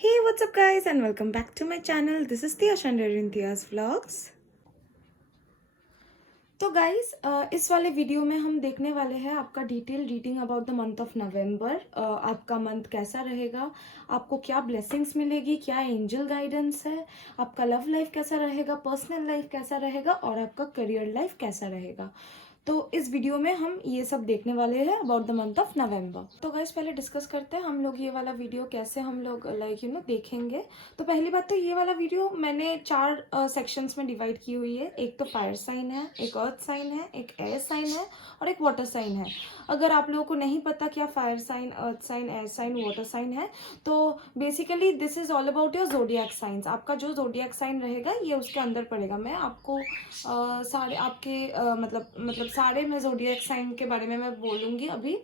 Hey, what's up, guys, and welcome back to my channel. This is Tia Shander in Tia's Vlogs. तो guys इस वाले video में हम देखने वाले हैं आपका detail reading about the month of नवंबर। आपका मंथ कैसा रहेगा, आपको क्या ब्लेसिंग्स मिलेगी, क्या एंजल गाइडेंस है, आपका लव लाइफ कैसा रहेगा, पर्सनल लाइफ कैसा रहेगा और आपका करियर लाइफ कैसा रहेगा। तो इस वीडियो में हम ये सब देखने वाले हैं अबाउट द मंथ ऑफ नवंबर। तो गाइस पहले डिस्कस करते हैं हम लोग ये वाला वीडियो कैसे हम लोग देखेंगे। तो पहली बात तो ये वाला वीडियो मैंने 4 सेक्शंस में डिवाइड की हुई है। एक तो फायर साइन है, एक अर्थ साइन है, एक एयर साइन है और एक वाटर साइन है। अगर आप लोगों को नहीं पता क्या fire sign, earth sign, air sign, water sign है, तो basically this is all about your zodiac science. आपका जो जोडियक साइन रहेगा ये उसके अंदर पड़ेगा। मैं आपको सारे आपके मतलब सारे मैं जोडियक साइन के बारे में मैं बोलूँगी अभी।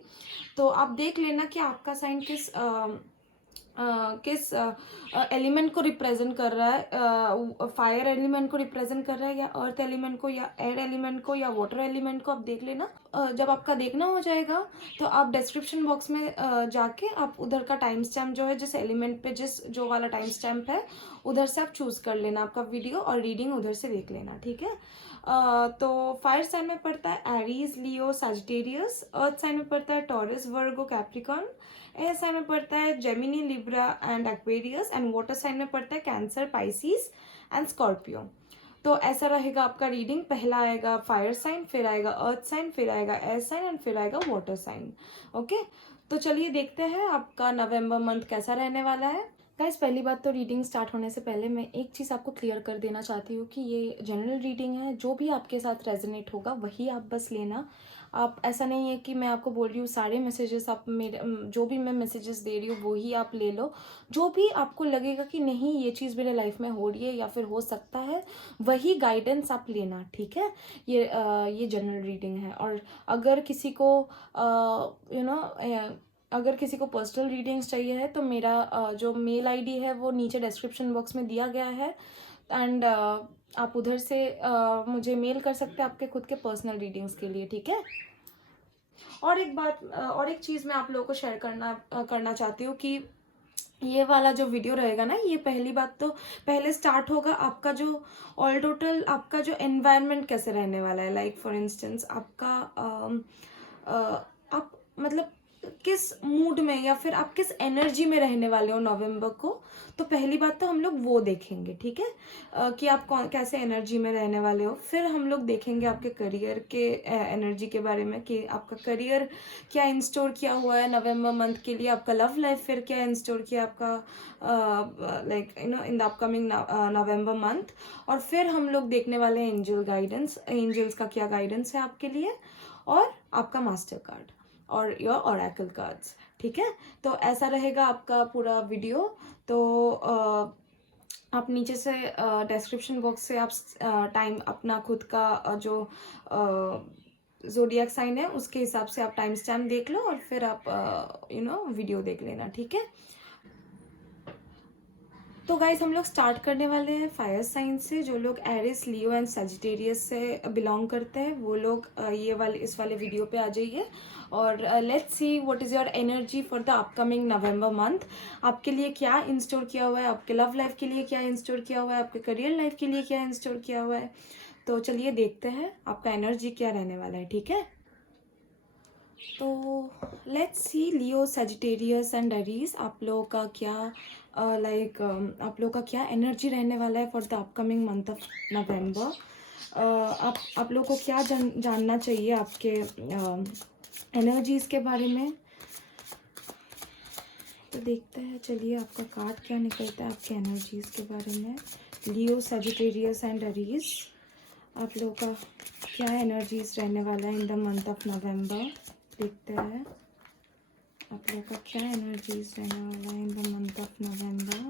तो आप देख लेना कि आपका साइन किस एलिमेंट को रिप्रेजेंट कर रहा है। फायर एलिमेंट को रिप्रेजेंट कर रहा है या अर्थ एलिमेंट को या एयर एलिमेंट को या वाटर एलिमेंट को, आप देख लेना। जब आपका देखना हो जाएगा तो आप डिस्क्रिप्शन बॉक्स में जाके आप उधर का टाइम स्टैम्प जो है, जिस एलिमेंट पे जो वाला टाइम स्टैम्प है उधर से आप चूज कर लेना आपका वीडियो और रीडिंग उधर से देख लेना, ठीक है। तो फायर साइन में पड़ता है Aries, Leo, Sagittarius. Earth sign में पड़ता है Taurus, Virgo, Capricorn. Air sign में पड़ता है Gemini, Libra and Aquarius. And water sign में पड़ता है कैंसर, पाइसिस एंड स्कॉर्पियो। तो ऐसा रहेगा आपका रीडिंग। पहला आएगा फायर साइन, फिर आएगा अर्थ साइन, फिर आएगा एयर साइन एंड फिर आएगा वाटर साइन। ओके, तो चलिए देखते हैं आपका नवंबर मंथ कैसा रहने वाला है। गाइस पहली बात तो रीडिंग स्टार्ट होने से पहले मैं एक चीज़ आपको क्लियर कर देना चाहती हूँ कि ये जनरल रीडिंग है। जो भी आपके साथ रेजोनेट होगा वही आप बस लेना। आप ऐसा नहीं है कि मैं आपको बोल रही हूँ सारे मैसेजेस आप मेरे जो भी मैं मैसेजेस दे रही हूँ वही आप ले लो। जो भी आपको लगेगा कि नहीं ये चीज़ मेरे लाइफ में हो रही है या फिर हो सकता है, वही गाइडेंस आप लेना, ठीक है। ये जनरल रीडिंग है। और अगर किसी को अगर किसी को पर्सनल रीडिंग्स चाहिए है तो मेरा जो मेल आईडी है वो नीचे डिस्क्रिप्शन बॉक्स में दिया गया है। एंड आप उधर से मुझे मेल कर सकते हैं आपके खुद के पर्सनल रीडिंग्स के लिए, ठीक है। और एक चीज़ मैं आप लोगों को शेयर करना चाहती हूँ कि ये वाला जो वीडियो रहेगा ना, ये पहली बात तो पहले स्टार्ट होगा आपका जो ऑल टोटल आपका जो एनवायरनमेंट कैसे रहने वाला है। लाइक फॉर इंस्टेंस आपका आप मतलब किस मूड में या फिर आप किस एनर्जी में रहने वाले हो नवंबर को। तो पहली बात तो हम लोग वो देखेंगे, ठीक है, कि आप कैसे एनर्जी में रहने वाले हो। फिर हम लोग देखेंगे आपके करियर के एनर्जी के बारे में कि आपका करियर क्या इन स्टोर किया हुआ है नवंबर मंथ के लिए, आपका लव लाइफ फिर क्या इन स्टोर किया आपका in the upcoming November month. और फिर हम लोग देखने वाले हैं एंजल गाइडेंस, एंजल्स का क्या गाइडेंस है आपके लिए, और आपका मास्टर कार्ड और योर ओरेकल कार्ड्स, ठीक है। तो ऐसा रहेगा आपका पूरा वीडियो। तो आप नीचे से डिस्क्रिप्शन बॉक्स से आप टाइम अपना खुद का जो जोडियक साइन है उसके हिसाब से आप टाइम स्टैम्प देख लो और फिर आप वीडियो देख लेना, ठीक है। तो गाइज हम लोग स्टार्ट करने वाले हैं फायर साइन से। जो लोग एरिस, लियो एंड सजिटेरियस से बिलोंग करते हैं वो लोग इस वाले वीडियो पे आ जाइए और let's see what is your energy for the upcoming November month. आपके लिए क्या इन स्टोर किया हुआ है, आपके लव लाइफ के लिए क्या इन स्टोर किया हुआ है, आपके करियर लाइफ के लिए क्या इन स्टोर किया हुआ है। तो चलिए देखते हैं आपका एनर्जी क्या रहने वाला है, ठीक है। तो let's see Leo, Sagittarius and Aries, आप लोगों का क्या आप लोगों का क्या एनर्जी रहने वाला है for the upcoming month of नवंबर। आप लोगों को क्या जानना चाहिए आपके एनर्जीज के बारे में। तो देखते हैं, चलिए आपका कार्ड क्या निकलता है आपके एनर्जीज के बारे में। लियो, सजिटेरियस एंड एरीज, आप लोगों का क्या एनर्जीज रहने वाला है इन द मंथ ऑफ नवंबर। देखते हैं आप लोगों का क्या एनर्जीज रहने वाला है in the month of November.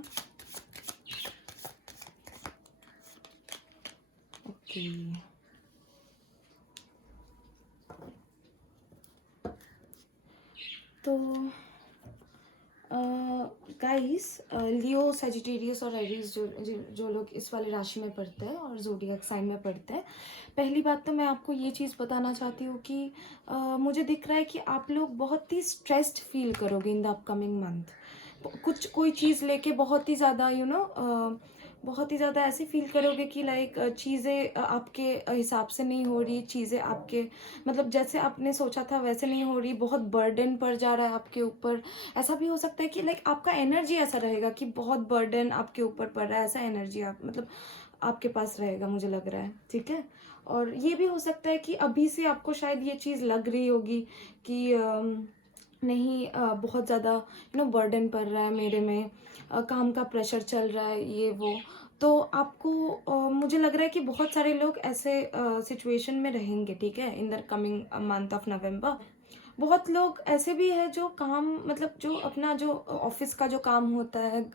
Okay, तो गाइस लियो, सजिटेरियस और एरीज जो लोग इस वाले राशि में पढ़ते हैं और जोडियक साइन में पढ़ते हैं, पहली बात तो मैं आपको ये चीज़ बताना चाहती हूँ कि मुझे दिख रहा है कि आप लोग बहुत ही स्ट्रेस्ड फील करोगे इन द अपकमिंग मंथ। कुछ कोई चीज़ लेके बहुत ही ज़्यादा बहुत ही ज़्यादा ऐसे फील करोगे कि लाइक चीज़ें आपके हिसाब से नहीं हो रही, चीज़ें आपके मतलब जैसे आपने सोचा था वैसे नहीं हो रही, बहुत बर्डन पड़ जा रहा है आपके ऊपर। ऐसा भी हो सकता है कि लाइक आपका एनर्जी ऐसा रहेगा कि बहुत बर्डन आपके ऊपर पड़ रहा है, ऐसा एनर्जी आप मतलब आपके पास रहेगा, मुझे लग रहा है, ठीक है। और ये भी हो सकता है कि अभी से आपको शायद ये चीज़ लग रही होगी कि नहीं बहुत ज़्यादा बर्डन पड़ रहा है मेरे में, काम का प्रेशर चल रहा है, ये वो। तो आपको मुझे लग रहा है कि बहुत सारे लोग ऐसे सिचुएशन में रहेंगे, ठीक है, in the coming month of नवंबर। बहुत लोग ऐसे भी है जो काम मतलब जो अपना जो ऑफिस का जो काम होता है,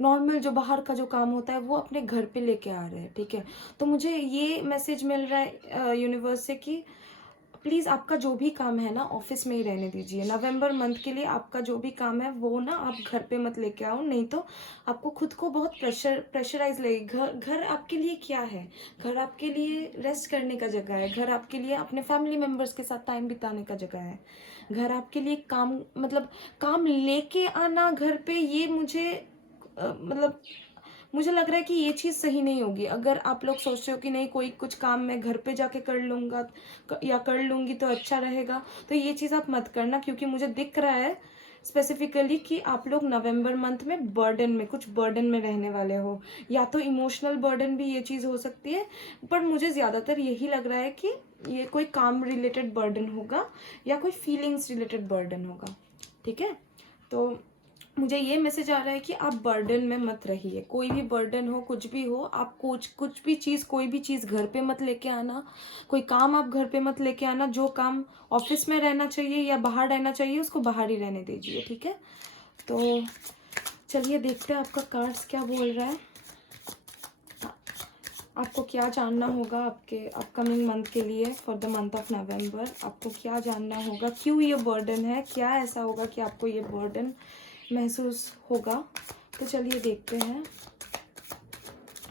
नॉर्मल जो बाहर का जो काम होता है, वो अपने घर पे लेके आ रहे हैं, ठीक है। तो मुझे ये मैसेज मिल रहा है यूनिवर्स से कि प्लीज़ आपका जो भी काम है ना ऑफिस में ही रहने दीजिए। नवंबर मंथ के लिए आपका जो भी काम है वो ना आप घर पे मत लेके आओ, नहीं तो आपको खुद को बहुत प्रेशराइज लगेगी। घर घर आपके लिए क्या है? घर आपके लिए रेस्ट करने का जगह है, घर आपके लिए अपने फैमिली मेम्बर्स के साथ टाइम बिताने का जगह है। घर आपके लिए काम मतलब काम लेके आना घर पे, ये मुझे मतलब मुझे लग रहा है कि ये चीज़ सही नहीं होगी। अगर आप लोग सोचते हो कि नहीं कोई कुछ काम मैं घर पे जाके कर लूँगा या कर लूँगी तो अच्छा रहेगा, तो ये चीज़ आप मत करना, क्योंकि मुझे दिख रहा है स्पेसिफिकली कि आप लोग नवंबर मंथ में बर्डन में कुछ बर्डन में रहने वाले हो। या तो इमोशनल बर्डन भी ये चीज़ हो सकती है, पर मुझे ज़्यादातर यही लग रहा है कि ये कोई काम रिलेटेड बर्डन होगा या कोई फीलिंग्स रिलेटेड बर्डन होगा, ठीक है। तो मुझे ये मैसेज आ रहा है कि आप बर्डन में मत रहिए। कोई भी बर्डन हो, कुछ भी हो, आप कुछ भी चीज़ कोई भी चीज़ घर पे मत लेके आना। कोई काम आप घर पे मत लेके आना। जो काम ऑफिस में रहना चाहिए या बाहर रहना चाहिए उसको बाहर ही रहने दीजिए, ठीक है। तो चलिए देखते हैं आपका कार्ड्स क्या बोल रहा है। आपको क्या जानना होगा आपके अपकमिंग मंथ के लिए, फॉर द मंथ ऑफ नवंबर आपको क्या जानना होगा, क्यों ये बर्डन है, क्या ऐसा होगा कि आपको ये बर्डन महसूस होगा। तो चलिए देखते हैं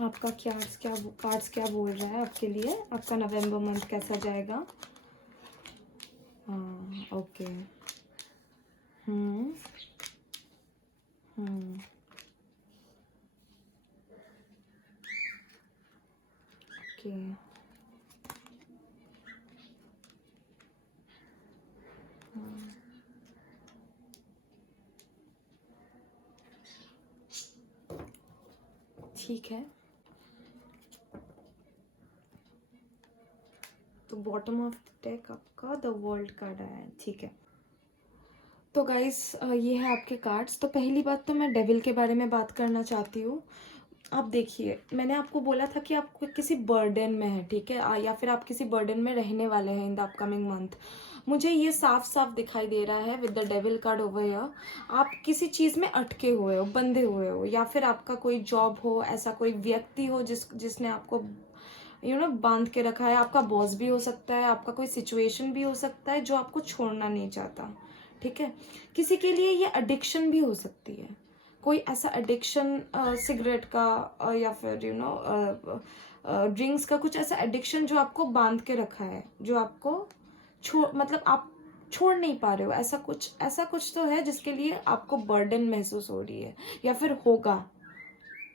आपका कार्ड्स क्या बोल रहा है आपके लिए, आपका नवंबर मंथ कैसा जाएगा। हाँ ओके। हम्म हम्म ओके। ठीक है, तो बॉटम ऑफ द डेक आपका द वर्ल्ड कार्ड आया है, ठीक है। तो गाइस ये है आपके कार्ड्स। तो पहली बात तो मैं डेविल के बारे में बात करना चाहती हूँ। आप देखिए, मैंने आपको बोला था कि आप किसी बर्डन में है, ठीक है, या फिर आप किसी बर्डन में रहने वाले हैं इन द अपकमिंग मंथ। मुझे ये साफ साफ दिखाई दे रहा है with the devil card over here. आप किसी चीज़ में अटके हुए हो, बंधे हुए हो, या फिर आपका कोई जॉब हो, ऐसा कोई व्यक्ति हो जिसने आपको बांध के रखा है। आपका बॉस भी हो सकता है, आपका कोई सिचुएशन भी हो सकता है जो आपको छोड़ना नहीं चाहता, ठीक है। किसी के लिए ये एडिक्शन भी हो सकती है, कोई ऐसा एडिक्शन सिगरेट का या फिर ड्रिंक्स का, कुछ ऐसा एडिक्शन जो आपको बांध के रखा है, जो आपको मतलब आप छोड़ नहीं पा रहे हो। ऐसा कुछ तो है जिसके लिए आपको बर्डन महसूस हो रही है, या फिर होगा,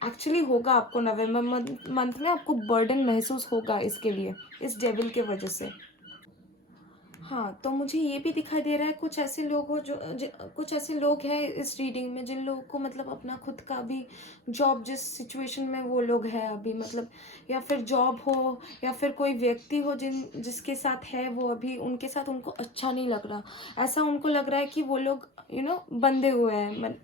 एक्चुअली होगा। आपको नवंबर मंथ में आपको बर्डन महसूस होगा इसके लिए, इस डेविल के वजह से। हाँ, तो मुझे ये भी दिखाई दे रहा है कुछ ऐसे लोग हो कुछ ऐसे लोग हैं इस रीडिंग में जिन लोगों को मतलब अपना खुद का भी जॉब, जिस सिचुएशन में वो लोग हैं अभी, मतलब या फिर जॉब हो या फिर कोई व्यक्ति हो जिसके साथ है वो अभी, उनके साथ उनको अच्छा नहीं लग रहा। ऐसा उनको लग रहा है कि वो लोग बंधे हुए हैं।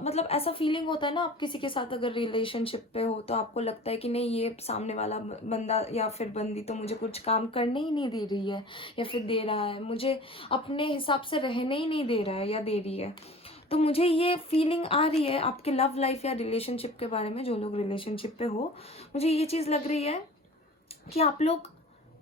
मतलब ऐसा फीलिंग होता है ना, आप किसी के साथ अगर रिलेशनशिप पे हो तो आपको लगता है कि नहीं ये सामने वाला बंदा या फिर बंदी तो मुझे कुछ काम करने ही नहीं दे रही है, या फिर दे रहा है, मुझे अपने हिसाब से रहने ही नहीं दे रहा है या दे रही है। तो मुझे ये फीलिंग आ रही है आपके लव लाइफ या रिलेशनशिप के बारे में, जो लोग रिलेशनशिप पे हो, मुझे ये चीज़ लग रही है कि आप लोग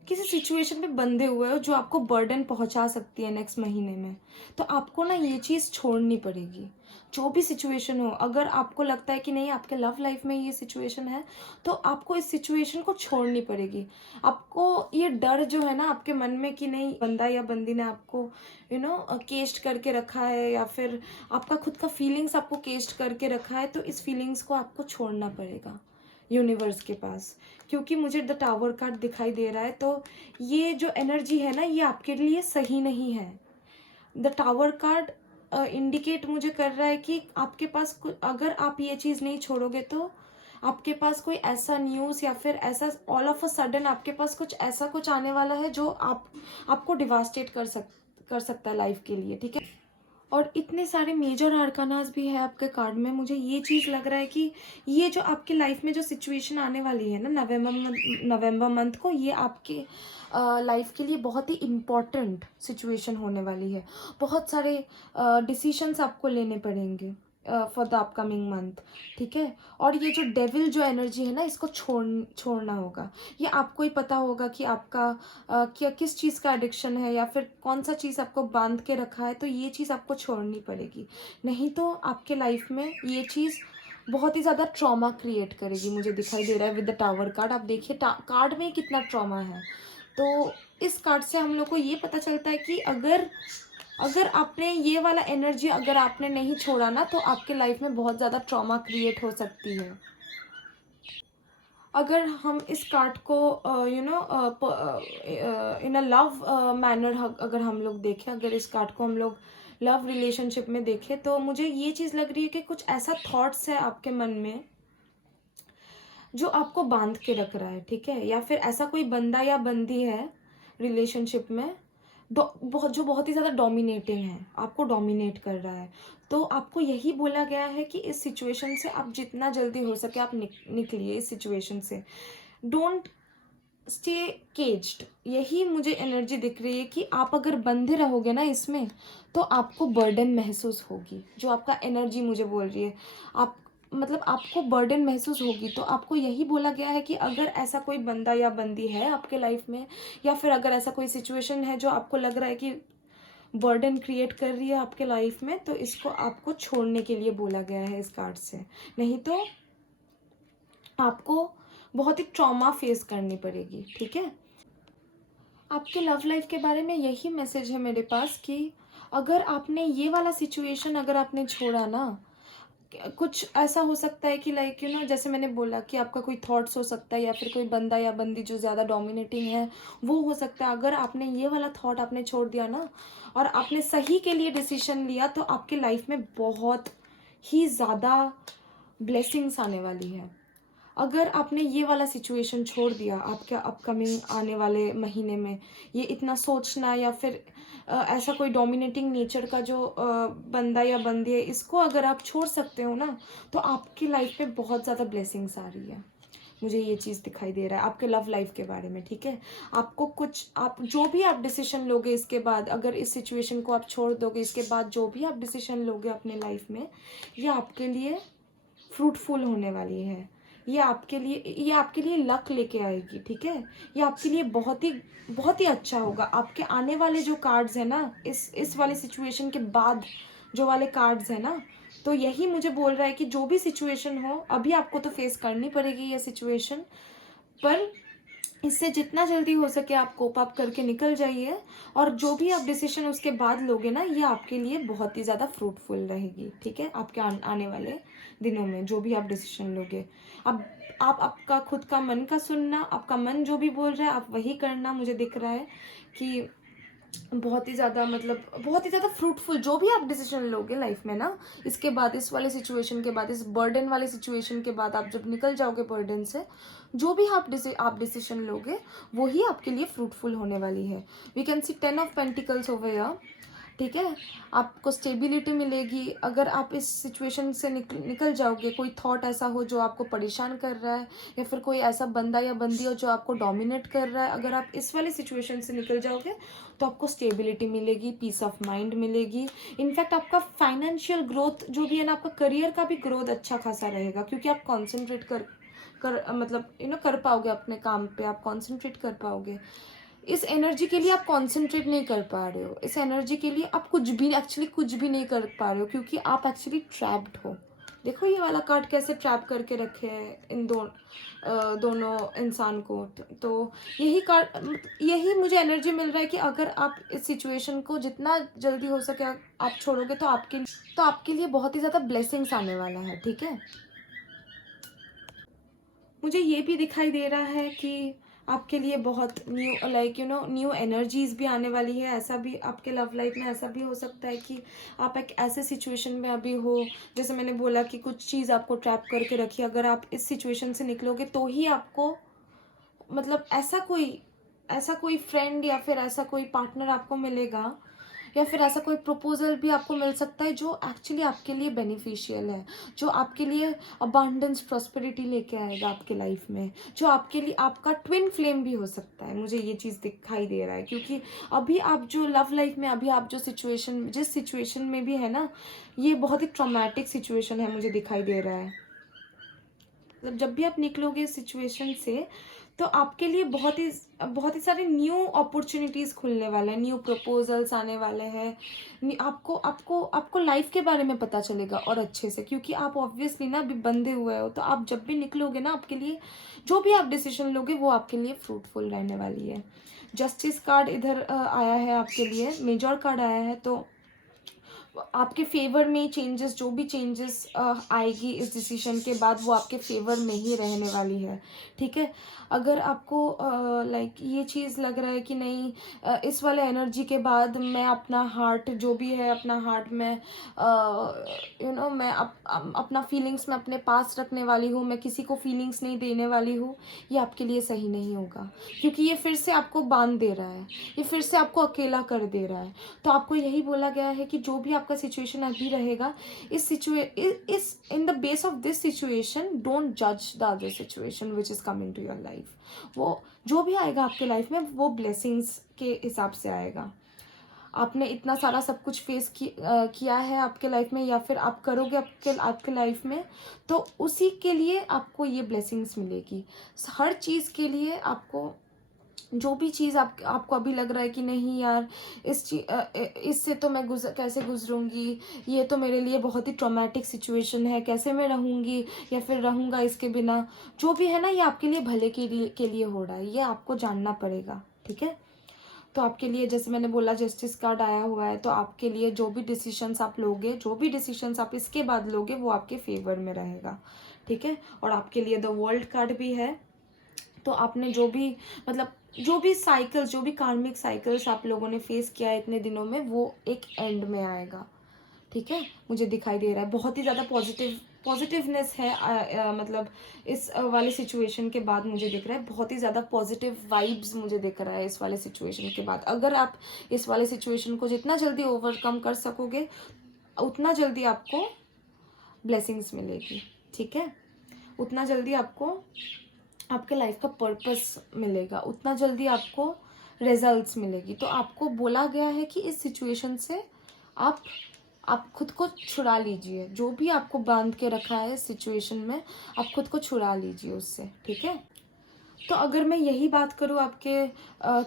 किसी सिचुएशन में बंधे हुए हो जो आपको बर्डन पहुंचा सकती है नेक्स्ट महीने में। तो आपको ना ये चीज़ छोड़नी पड़ेगी। जो भी सिचुएशन हो, अगर आपको लगता है कि नहीं आपके लव लाइफ में ये सिचुएशन है, तो आपको इस सिचुएशन को छोड़नी पड़ेगी। आपको ये डर जो है ना आपके मन में कि नहीं बंदा या बंदी ने आपको केस्ट करके रखा है, या फिर आपका खुद का फीलिंग्स आपको केस्ट करके रखा है, तो इस फीलिंग्स को आपको छोड़ना पड़ेगा यूनिवर्स के पास। क्योंकि मुझे द टावर कार्ड दिखाई दे रहा है, तो ये जो एनर्जी है ना ये आपके लिए सही नहीं है। द टावर कार्ड इंडिकेट मुझे कर रहा है कि आपके पास अगर आप ये चीज़ नहीं छोड़ोगे तो आपके पास कोई ऐसा न्यूज़ या फिर ऐसा ऑल ऑफ अ सडन आपके पास कुछ ऐसा कुछ आने वाला है जो आपको डिवास्टेट कर सकता है लाइफ के लिए, ठीक है। और इतने सारे मेजर आर्कानास भी है आपके कार्ड में। मुझे ये चीज़ लग रहा है कि ये जो आपके लाइफ में जो सिचुएशन आने वाली है ना नवंबर मंथ को, ये आपके लाइफ के लिए बहुत ही इम्पॉर्टेंट सिचुएशन होने वाली है। बहुत सारे डिसीशंस आपको लेने पड़ेंगे फॉर द अपकमिंग मंथ, ठीक है। और ये जो डेविल जो एनर्जी है ना इसको छोड़ना होगा। ये आपको ही पता होगा कि आपका क्या किस चीज़ का एडिक्शन है या फिर कौन सा चीज़ आपको बांध के रखा है, तो ये चीज़ आपको छोड़नी पड़ेगी। नहीं तो आपके लाइफ में ये चीज़ बहुत ही ज़्यादा ट्रॉमा क्रिएट करेगी। मुझे दिखाई दे रहा है विद द टावर कार्ड। आप देखिए कार्ड में कितना ट्रॉमा है। तो इस कार्ड से हम लोग को ये पता चलता है कि अगर आपने ये वाला एनर्जी अगर आपने नहीं छोड़ा ना, तो आपके लाइफ में बहुत ज़्यादा ट्रॉमा क्रिएट हो सकती है। अगर हम इस कार्ड को इन अ लव मैनर अगर हम लोग देखें, अगर इस कार्ड को हम लोग लव रिलेशनशिप में देखें, तो मुझे ये चीज़ लग रही है कि कुछ ऐसा थॉट्स है आपके मन में जो आपको बांध के रख रहा है, ठीक है। या फिर ऐसा कोई बंदा या बंदी है रिलेशनशिप में बहुत ही ज़्यादा डोमिनेटिंग है, आपको डोमिनेट कर रहा है। तो आपको यही बोला गया है कि इस सिचुएशन से आप जितना जल्दी हो सके आप निकलिए इस सिचुएशन से। Don't stay caged. यही मुझे एनर्जी दिख रही है कि आप अगर बंधे रहोगे ना इसमें, तो आपको बर्डन महसूस होगी। जो आपका एनर्जी मुझे बोल रही है, आप मतलब आपको बर्डन महसूस होगी। तो आपको यही बोला गया है कि अगर ऐसा कोई बंदा या बंदी है आपके लाइफ में, या फिर अगर ऐसा कोई सिचुएशन है जो आपको लग रहा है कि बर्डन क्रिएट कर रही है आपके लाइफ में, तो इसको आपको छोड़ने के लिए बोला गया है इस कार्ड से। नहीं तो आपको बहुत ही ट्रॉमा फेस करनी पड़ेगी, ठीक है। आपके लव लाइफ के बारे में यही मैसेज है मेरे पास कि अगर आपने ये वाला सिचुएशन अगर आपने छोड़ा ना, कुछ ऐसा हो सकता है कि लाइक जैसे मैंने बोला कि आपका कोई थॉट्स हो सकता है, या फिर कोई बंदा या बंदी जो ज़्यादा डोमिनेटिंग है वो हो सकता है। अगर आपने ये वाला थॉट आपने छोड़ दिया ना, और आपने सही के लिए डिसीजन लिया, तो आपके लाइफ में बहुत ही ज़्यादा ब्लेसिंग्स आने वाली है। अगर आपने ये वाला सिचुएशन छोड़ दिया आपके अपकमिंग आने वाले महीने में, ये इतना सोचना या फिर ऐसा कोई डोमिनेटिंग नेचर का जो बंदा या बंदी है, इसको अगर आप छोड़ सकते हो ना, तो आपकी लाइफ में बहुत ज़्यादा ब्लेसिंग्स आ रही है। मुझे ये चीज़ दिखाई दे रहा है आपके लव लाइफ के बारे में, ठीक है। आपको कुछ आप जो भी आप डिसीजन लोगे इसके बाद, अगर इस सिचुएशन को आप छोड़ दोगे, इसके बाद जो भी आप डिसीजन लोगे अपने लाइफ में, ये आपके लिए फ्रूटफुल होने वाली है। ये आपके लिए लक लेके आएगी, ठीक है। ये आपके लिए बहुत ही अच्छा होगा। आपके आने वाले जो कार्ड्स है ना, इस वाले सिचुएशन के बाद जो वाले कार्ड्स है ना, तो यही मुझे बोल रहा है कि जो भी सिचुएशन हो, अभी आपको तो फेस करनी पड़ेगी ये सिचुएशन, पर इससे जितना जल्दी हो सके आप कोप अप करके निकल जाइए। और जो भी आप डिसीजन उसके बाद लोगे ना, ये आपके लिए बहुत ही ज़्यादा फ्रूटफुल रहेगी, ठीक है। आपके आने वाले दिनों में जो भी आप डिसीजन लोगे, अब आप आपका खुद का मन का सुनना, आपका मन जो भी बोल रहा है आप वही करना। मुझे दिख रहा है कि बहुत ही ज़्यादा बहुत ही ज़्यादा फ्रूटफुल जो भी आप डिसीजन लोगे लाइफ में ना, इसके बाद इस वाले सिचुएशन के बाद, इस बर्डन वाले सिचुएशन के बाद, आप जब निकल जाओगे बर्डन से, जो भी आप डिसीजन लोगे वही आपके लिए फ्रूटफुल होने वाली है। We can see 10 of pentacles over here, ठीक है। आपको स्टेबिलिटी मिलेगी अगर आप इस सिचुएशन से निकल जाओगे। कोई थॉट ऐसा हो जो आपको परेशान कर रहा है, या फिर कोई ऐसा बंदा या बंदी हो जो आपको डोमिनेट कर रहा है, अगर आप इस वाले सिचुएशन से निकल जाओगे तो आपको स्टेबिलिटी मिलेगी, पीस ऑफ माइंड मिलेगी। इनफैक्ट आपका फाइनेंशियल ग्रोथ जो भी है ना, आपका करियर का भी ग्रोथ अच्छा खासा रहेगा, क्योंकि आप कॉन्सेंट्रेट कर पाओगे अपने काम पे, आप कॉन्सेंट्रेट कर पाओगे। इस एनर्जी के लिए आप कंसंट्रेट नहीं कर पा रहे हो, इस एनर्जी के लिए आप कुछ भी नहीं कर पा रहे हो, क्योंकि आप एक्चुअली ट्रैप्ड हो। देखो ये वाला कार्ड कैसे ट्रैप करके रखे हैं इन दोनों इंसान को। तो यही कार्ड, यही मुझे एनर्जी मिल रहा है कि अगर आप इस सिचुएशन को जितना जल्दी हो सके आप छोड़ोगे तो आपके लिए बहुत ही ज़्यादा ब्लेसिंग्स आने वाला है, ठीक है। मुझे ये भी दिखाई दे रहा है कि आपके लिए बहुत न्यू एनर्जीज भी आने वाली है। ऐसा भी आपके लव लाइफ में ऐसा भी हो सकता है कि आप एक ऐसे सिचुएशन में अभी हो, जैसे मैंने बोला कि कुछ चीज़ आपको ट्रैप करके रखी, अगर आप इस सिचुएशन से निकलोगे तो ही आपको, मतलब ऐसा कोई फ्रेंड या फिर ऐसा कोई पार्टनर आपको मिलेगा, या फिर ऐसा कोई प्रपोजल भी आपको मिल सकता है जो एक्चुअली आपके लिए बेनिफिशियल है, जो आपके लिए अबांडेंस प्रॉस्पेरिटी लेके आएगा आपके लाइफ में, जो आपके लिए आपका ट्विन फ्लेम भी हो सकता है। मुझे ये चीज़ दिखाई दे रहा है, क्योंकि अभी आप जो लव लाइफ में, अभी आप जिस सिचुएशन में भी है ना, ये बहुत ही ट्रॉमेटिक सिचुएशन है मुझे दिखाई दे रहा है। मतलब जब भी आप निकलोगे इस सिचुएशन से तो आपके लिए बहुत ही सारे न्यू अपॉर्चुनिटीज़ खुलने वाले हैं, न्यू प्रपोजल्स आने वाले हैं। आपको आपको आपको लाइफ के बारे में पता चलेगा और अच्छे से, क्योंकि आप ऑब्वियसली ना अभी बंधे हुए हो। तो आप जब भी निकलोगे ना, आपके लिए जो भी आप डिसीजन लोगे वो आपके लिए फ्रूटफुल रहने वाली है। जस्टिस कार्ड इधर आया है आपके लिए, मेजर कार्ड आया है। तो आपके फेवर में चेंजेस, जो भी चेंजेस आएगी इस डिसीजन के बाद, वो आपके फेवर में ही रहने वाली है, ठीक है। अगर आपको लाइक ये चीज़ लग रहा है कि नहीं, इस वाले एनर्जी के बाद मैं अपना हार्ट, जो भी है अपना हार्ट में मैं अपना फीलिंग्स में अपने पास रखने वाली हूँ, मैं किसी को फीलिंग्स नहीं देने वाली हूँ, ये आपके लिए सही नहीं होगा, क्योंकि ये फिर से आपको बांध दे रहा है, ये फिर से आपको अकेला कर दे रहा है। तो आपको यही बोला गया है कि जो भी आपका सिचुएशन अभी रहेगा, इस in the base of this situation, don't जज the other situation which is coming to your life. वो जो भी आएगा आपके लाइफ में, वो ब्लेसिंग्स के हिसाब से आएगा। आपने इतना सारा सब कुछ फेस किया है आपके लाइफ में, या फिर आप करोगे आपके लाइफ में, तो उसी के लिए आपको ये ब्लेसिंग्स मिलेगी। हर चीज़ के लिए आपको, जो भी चीज़ आपको अभी लग रहा है कि नहीं यार, इससे तो मैं कैसे गुजरूंगी, ये तो मेरे लिए बहुत ही ट्रॉमेटिक सिचुएशन है, कैसे मैं रहूंगी या फिर रहूंगा इसके बिना, जो भी है ना, ये आपके लिए भले के लिए हो रहा है, ये आपको जानना पड़ेगा, ठीक है। तो आपके लिए, जैसे मैंने बोला, जस्टिस कार्ड आया हुआ है, तो आपके लिए जो भी डिसीशंस आप लोगे, जो भी डिसीशंस आप इसके बाद लोगे, वो आपके फेवर में रहेगा, ठीक है। और आपके लिए द वर्ल्ड कार्ड भी है। तो आपने जो भी, मतलब जो भी साइकिल्स, जो भी कार्मिक साइकिल्स आप लोगों ने फेस किया है इतने दिनों में, वो एक एंड में आएगा, ठीक है। मुझे दिखाई दे रहा है बहुत ही ज़्यादा पॉजिटिवनेस है, मतलब इस वाले सिचुएशन के बाद मुझे दिख रहा है बहुत ही ज़्यादा पॉजिटिव वाइब्स मुझे दिख रहा है इस वाले सिचुएशन के बाद। अगर आप इस वाले सिचुएशन को जितना जल्दी ओवरकम कर सकोगे, उतना जल्दी आपको ब्लेसिंग्स मिलेगी, ठीक है। उतना जल्दी आपको आपके लाइफ का पर्पस मिलेगा, उतना जल्दी आपको रिजल्ट्स मिलेगी। तो आपको बोला गया है कि इस सिचुएशन से आप खुद को छुड़ा लीजिए, जो भी आपको बांध के रखा है इस सिचुएशन में, आप खुद को छुड़ा लीजिए उससे, ठीक है। तो अगर मैं यही बात करूँ आपके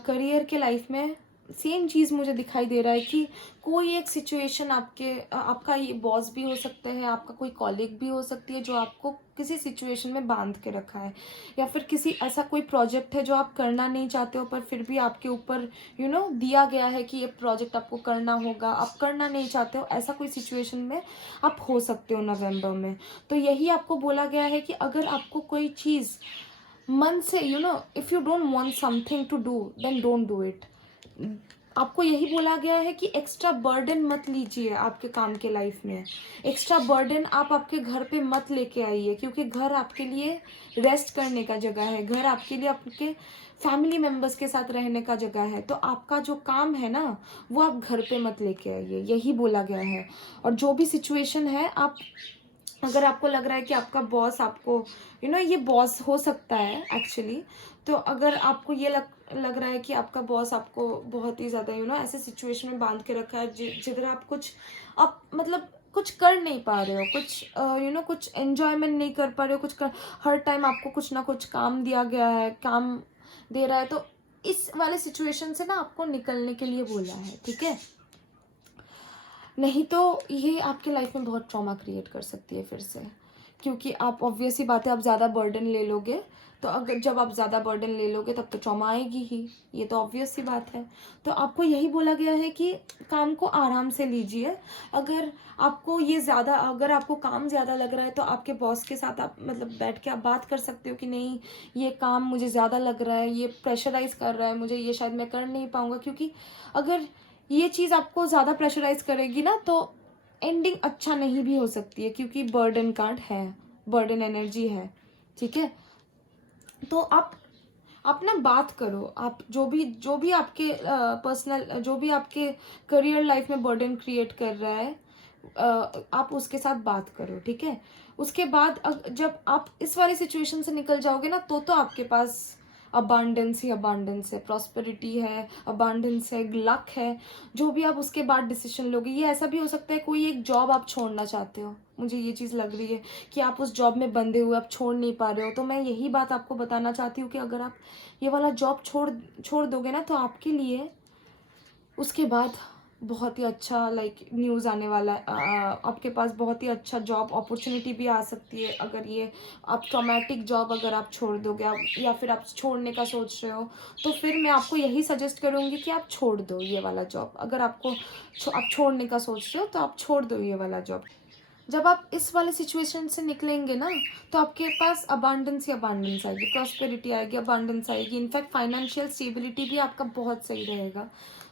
करियर के लाइफ में, सेम चीज़ मुझे दिखाई दे रहा है कि कोई एक सिचुएशन आपका ये बॉस भी हो सकता है, आपका कोई कॉलीग भी हो सकती है जो आपको किसी सिचुएशन में बांध के रखा है, या फिर किसी ऐसा कोई प्रोजेक्ट है जो आप करना नहीं चाहते हो, पर फिर भी आपके ऊपर दिया गया है कि ये प्रोजेक्ट आपको करना होगा, आप करना नहीं चाहते हो। ऐसा कोई सिचुएशन में आप हो सकते हो नवंबर में। तो यही आपको बोला गया है कि अगर आपको कोई चीज़ मन से, if you don't want something to do, then don't do it. आपको यही बोला गया है कि एक्स्ट्रा बर्डन मत लीजिए आपके काम के लाइफ में। एक्स्ट्रा बर्डन आप आपके घर पे मत लेके आइए, क्योंकि घर आपके लिए रेस्ट करने का जगह है, घर आपके लिए आपके फैमिली मेम्बर्स के साथ रहने का जगह है। तो आपका जो काम है ना, वो आप घर पे मत लेके आइए, यही बोला गया है। और जो भी सिचुएशन है, अगर आपको लग रहा है कि आपका बॉस आपको ये बॉस हो सकता है एक्चुअली, तो अगर आपको ये लग रहा है कि आपका बॉस आपको बहुत ही ज़्यादा ऐसे सिचुएशन में बांध के रखा है जिधर आप मतलब कुछ कर नहीं पा रहे हो, कुछ एन्जॉयमेंट नहीं कर पा रहे हो, हर टाइम आपको कुछ ना कुछ काम दिया गया है, काम दे रहा है। तो इस वाले सिचुएशन से ना आपको निकलने के लिए बोला है, ठीक है। नहीं तो ये आपके लाइफ में बहुत ट्रॉमा क्रिएट कर सकती है फिर से, क्योंकि आप ऑब्वियस ही बात है, आप ज़्यादा बर्डन ले लोगे, तो अगर जब आप ज़्यादा बर्डन ले लोगे तब तो ट्रॉमा आएगी ही, ये तो ऑब्वियस सी बात है। तो आपको यही बोला गया है कि काम को आराम से लीजिए। अगर आपको ये ज़्यादा, अगर आपको काम ज़्यादा लग रहा है तो आपके बॉस के साथ आप मतलब बैठ के आप बात कर सकते हो कि नहीं, ये काम मुझे ज़्यादा लग रहा है, ये प्रेशराइज़ कर रहा है मुझे, ये शायद मैं कर नहीं पाऊँगा। क्योंकि अगर ये चीज़ आपको ज़्यादा प्रेशराइज करेगी ना तो एंडिंग अच्छा नहीं भी हो सकती है, क्योंकि बर्डन कार्ड है, बर्डन एनर्जी है, ठीक है। तो आप ना बात करो, आप जो भी आपके पर्सनल, जो भी आपके करियर लाइफ में बर्डन क्रिएट कर रहा है, आप उसके साथ बात करो, ठीक है। उसके बाद जब आप इस वाली सिचुएशन से निकल जाओगे ना तो आपके पास अबांडेंस ही अबांडेंस है, प्रॉस्पेरिटी है, अबांडेंस है, लक है। जो भी आप उसके बाद डिसीजन लोगे, ये ऐसा भी हो सकता है कोई एक जॉब आप छोड़ना चाहते हो, मुझे ये चीज़ लग रही है कि आप उस जॉब में बंधे हुए आप छोड़ नहीं पा रहे हो। तो मैं यही बात आपको बताना चाहती हूँ कि अगर आप ये वाला जॉब छोड़ दोगे ना तो आपके लिए उसके बाद बहुत ही अच्छा लाइक न्यूज़ आने वाला है। आपके पास बहुत ही अच्छा जॉब अपॉर्चुनिटी भी आ सकती है, अगर ये आप ट्रॉमेटिक जॉब अगर आप छोड़ दोगे, आप या फिर आप छोड़ने का सोच रहे हो, तो फिर मैं आपको यही सजेस्ट करूँगी कि आप छोड़ दो ये वाला जॉब। अगर आपको आप छोड़ने का सोच रहे हो तो आप छोड़ दो ये वाला जॉब। जब आप इस वाले सिचुएशन से निकलेंगे ना तो आपके पास अबांडेंस ही अबांडेंस आएगी, प्रॉस्पेरिटी आएगी, अबांडेंस आएगी, इनफैक्ट फाइनेंशियल स्टेबिलिटी भी आपका बहुत सही रहेगा।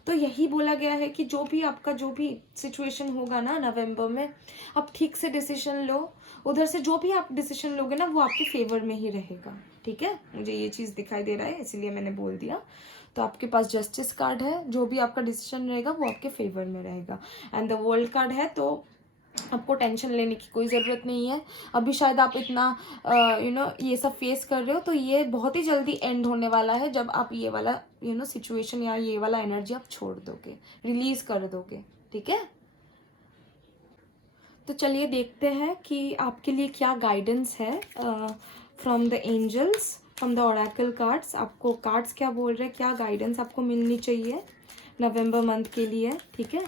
तो यही बोला गया है कि जो भी सिचुएशन होगा ना नवंबर में, आप ठीक से डिसीजन लो। उधर से जो भी आप डिसीजन लोगे ना वो आपके फेवर में ही रहेगा, ठीक है। मुझे ये चीज़ दिखाई दे रहा है इसीलिए मैंने बोल दिया। तो आपके पास जस्टिस कार्ड है, जो भी आपका डिसीजन रहेगा वो आपके फेवर में रहेगा। एंड द वर्ल्ड कार्ड है, तो आपको टेंशन लेने की कोई ज़रूरत नहीं है। अभी शायद आप इतना ये सब फेस कर रहे हो, तो ये बहुत ही जल्दी एंड होने वाला है जब आप ये वाला सिचुएशन या ये वाला एनर्जी आप छोड़ दोगे, रिलीज कर दोगे, ठीक है। तो चलिए देखते हैं कि आपके लिए क्या गाइडेंस है from the angels, from the oracle cards. आपको कार्ड्स क्या बोल रहे हैं, क्या गाइडेंस आपको मिलनी चाहिए नवंबर मंथ के लिए, ठीक है।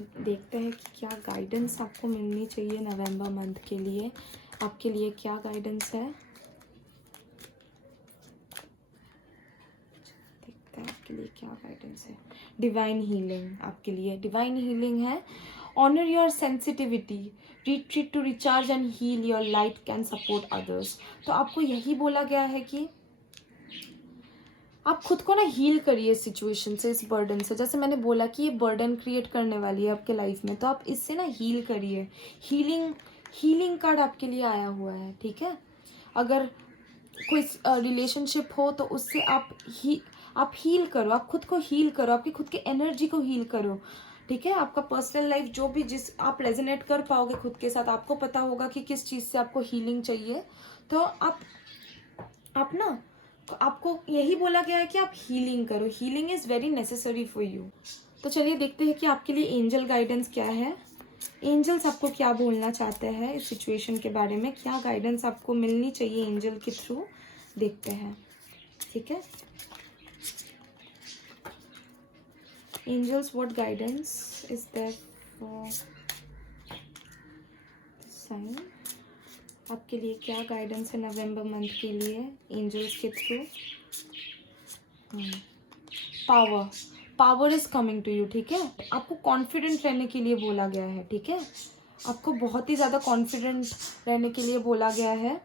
देखते हैं कि क्या गाइडेंस आपको मिलनी चाहिए नवंबर मंथ के लिए, आपके लिए क्या गाइडेंस है। देखते हैं आपके लिए क्या गाइडेंस है। डिवाइन हीलिंग आपके लिए, डिवाइन हीलिंग है। Honour your sensitivity, retreat to recharge and heal your light can support others. तो आपको यही बोला गया है कि आप खुद को ना हील करिए सिचुएशन से, इस बर्डन से। जैसे मैंने बोला कि ये बर्डन क्रिएट करने वाली है आपके लाइफ में, तो आप इससे ना हील करिए। हीलिंग कार्ड आपके लिए आया हुआ है, ठीक है। अगर कोई रिलेशनशिप हो तो उससे आप हील करो, आप खुद को हील करो, आपकी खुद की एनर्जी को हील करो, ठीक है। आपका पर्सनल लाइफ जो भी जिस आप रेजोनेट कर पाओगे खुद के साथ, आपको पता होगा कि किस चीज़ से आपको हीलिंग चाहिए। तो आप ना, आपको यही बोला गया है कि आप हीलिंग करो, healing is very necessary for you. तो चलिए देखते हैं कि आपके लिए एंजल गाइडेंस क्या है। एंजल्स आपको क्या बोलना चाहते हैं इस सिचुएशन के बारे में, क्या गाइडेंस आपको मिलनी चाहिए एंजल के थ्रू, देखते हैं, ठीक है। Angels, what guidance is there for sign, आपके लिए क्या गाइडेंस है नवंबर मंथ के लिए एंजल्स के थ्रू। Power is coming to you, ठीक है। आपको कॉन्फिडेंट रहने के लिए बोला गया है, ठीक है। आपको बहुत ही ज़्यादा कॉन्फिडेंट रहने के लिए बोला गया है,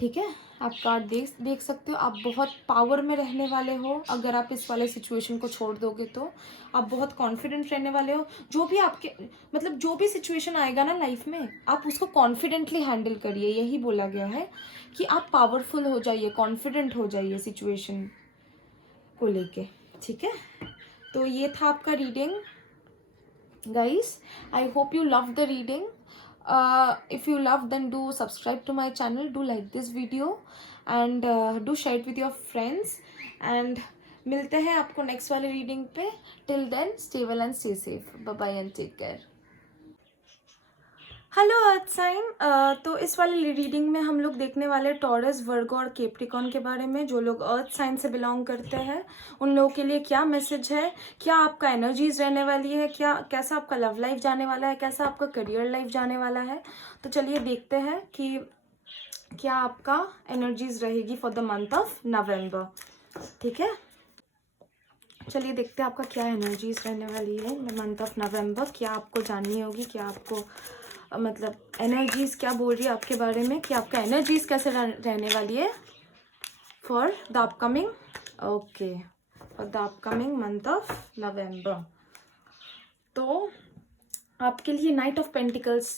ठीक है। आप कार्ड देख सकते हो, आप बहुत पावर में रहने वाले हो। अगर आप इस वाले सिचुएशन को छोड़ दोगे तो आप बहुत कॉन्फिडेंट रहने वाले हो। जो भी आपके मतलब जो भी सिचुएशन आएगा ना लाइफ में, आप उसको कॉन्फिडेंटली हैंडल करिए। यही बोला गया है कि आप पावरफुल हो जाइए, कॉन्फिडेंट हो जाइए सिचुएशन को लेके, ठीक है। तो ये था आपका reading guys. I hope you love the reading. If you love, then do subscribe to my channel, do like this video and do share it with your friends. And मिलते हैं आपको नेक्स्ट वाले रीडिंग पे. Till then, stay well and stay safe. Bye bye and take care. Hello earth sign. तो इस वाली reading में हम लोग देखने वाले टॉरस, वर्गो और कैप्रिकॉर्न के बारे में। जो लोग अर्थ साइन से बिलोंग करते हैं उन लोगों के लिए क्या मैसेज है, क्या आपका एनर्जीज रहने वाली है, क्या कैसा आपका लव लाइफ जाने वाला है, कैसा आपका करियर लाइफ जाने वाला है। तो चलिए देखते हैं कि क्या आपका एनर्जीज रहेगी फॉर द मंथ ऑफ नवंबर। ठीक है, चलिए देखते हैं आपका क्या एनर्जीज रहने वाली है मंथ ऑफ नवंबर। क्या आपको जाननी होगी, क्या आपको मतलब एनर्जीज क्या बोल रही है आपके बारे में, कि आपका एनर्जीज कैसे रहने वाली है for the upcoming, okay, for the upcoming month of नवंबर। तो आपके लिए नाइट ऑफ पेंटिकल्स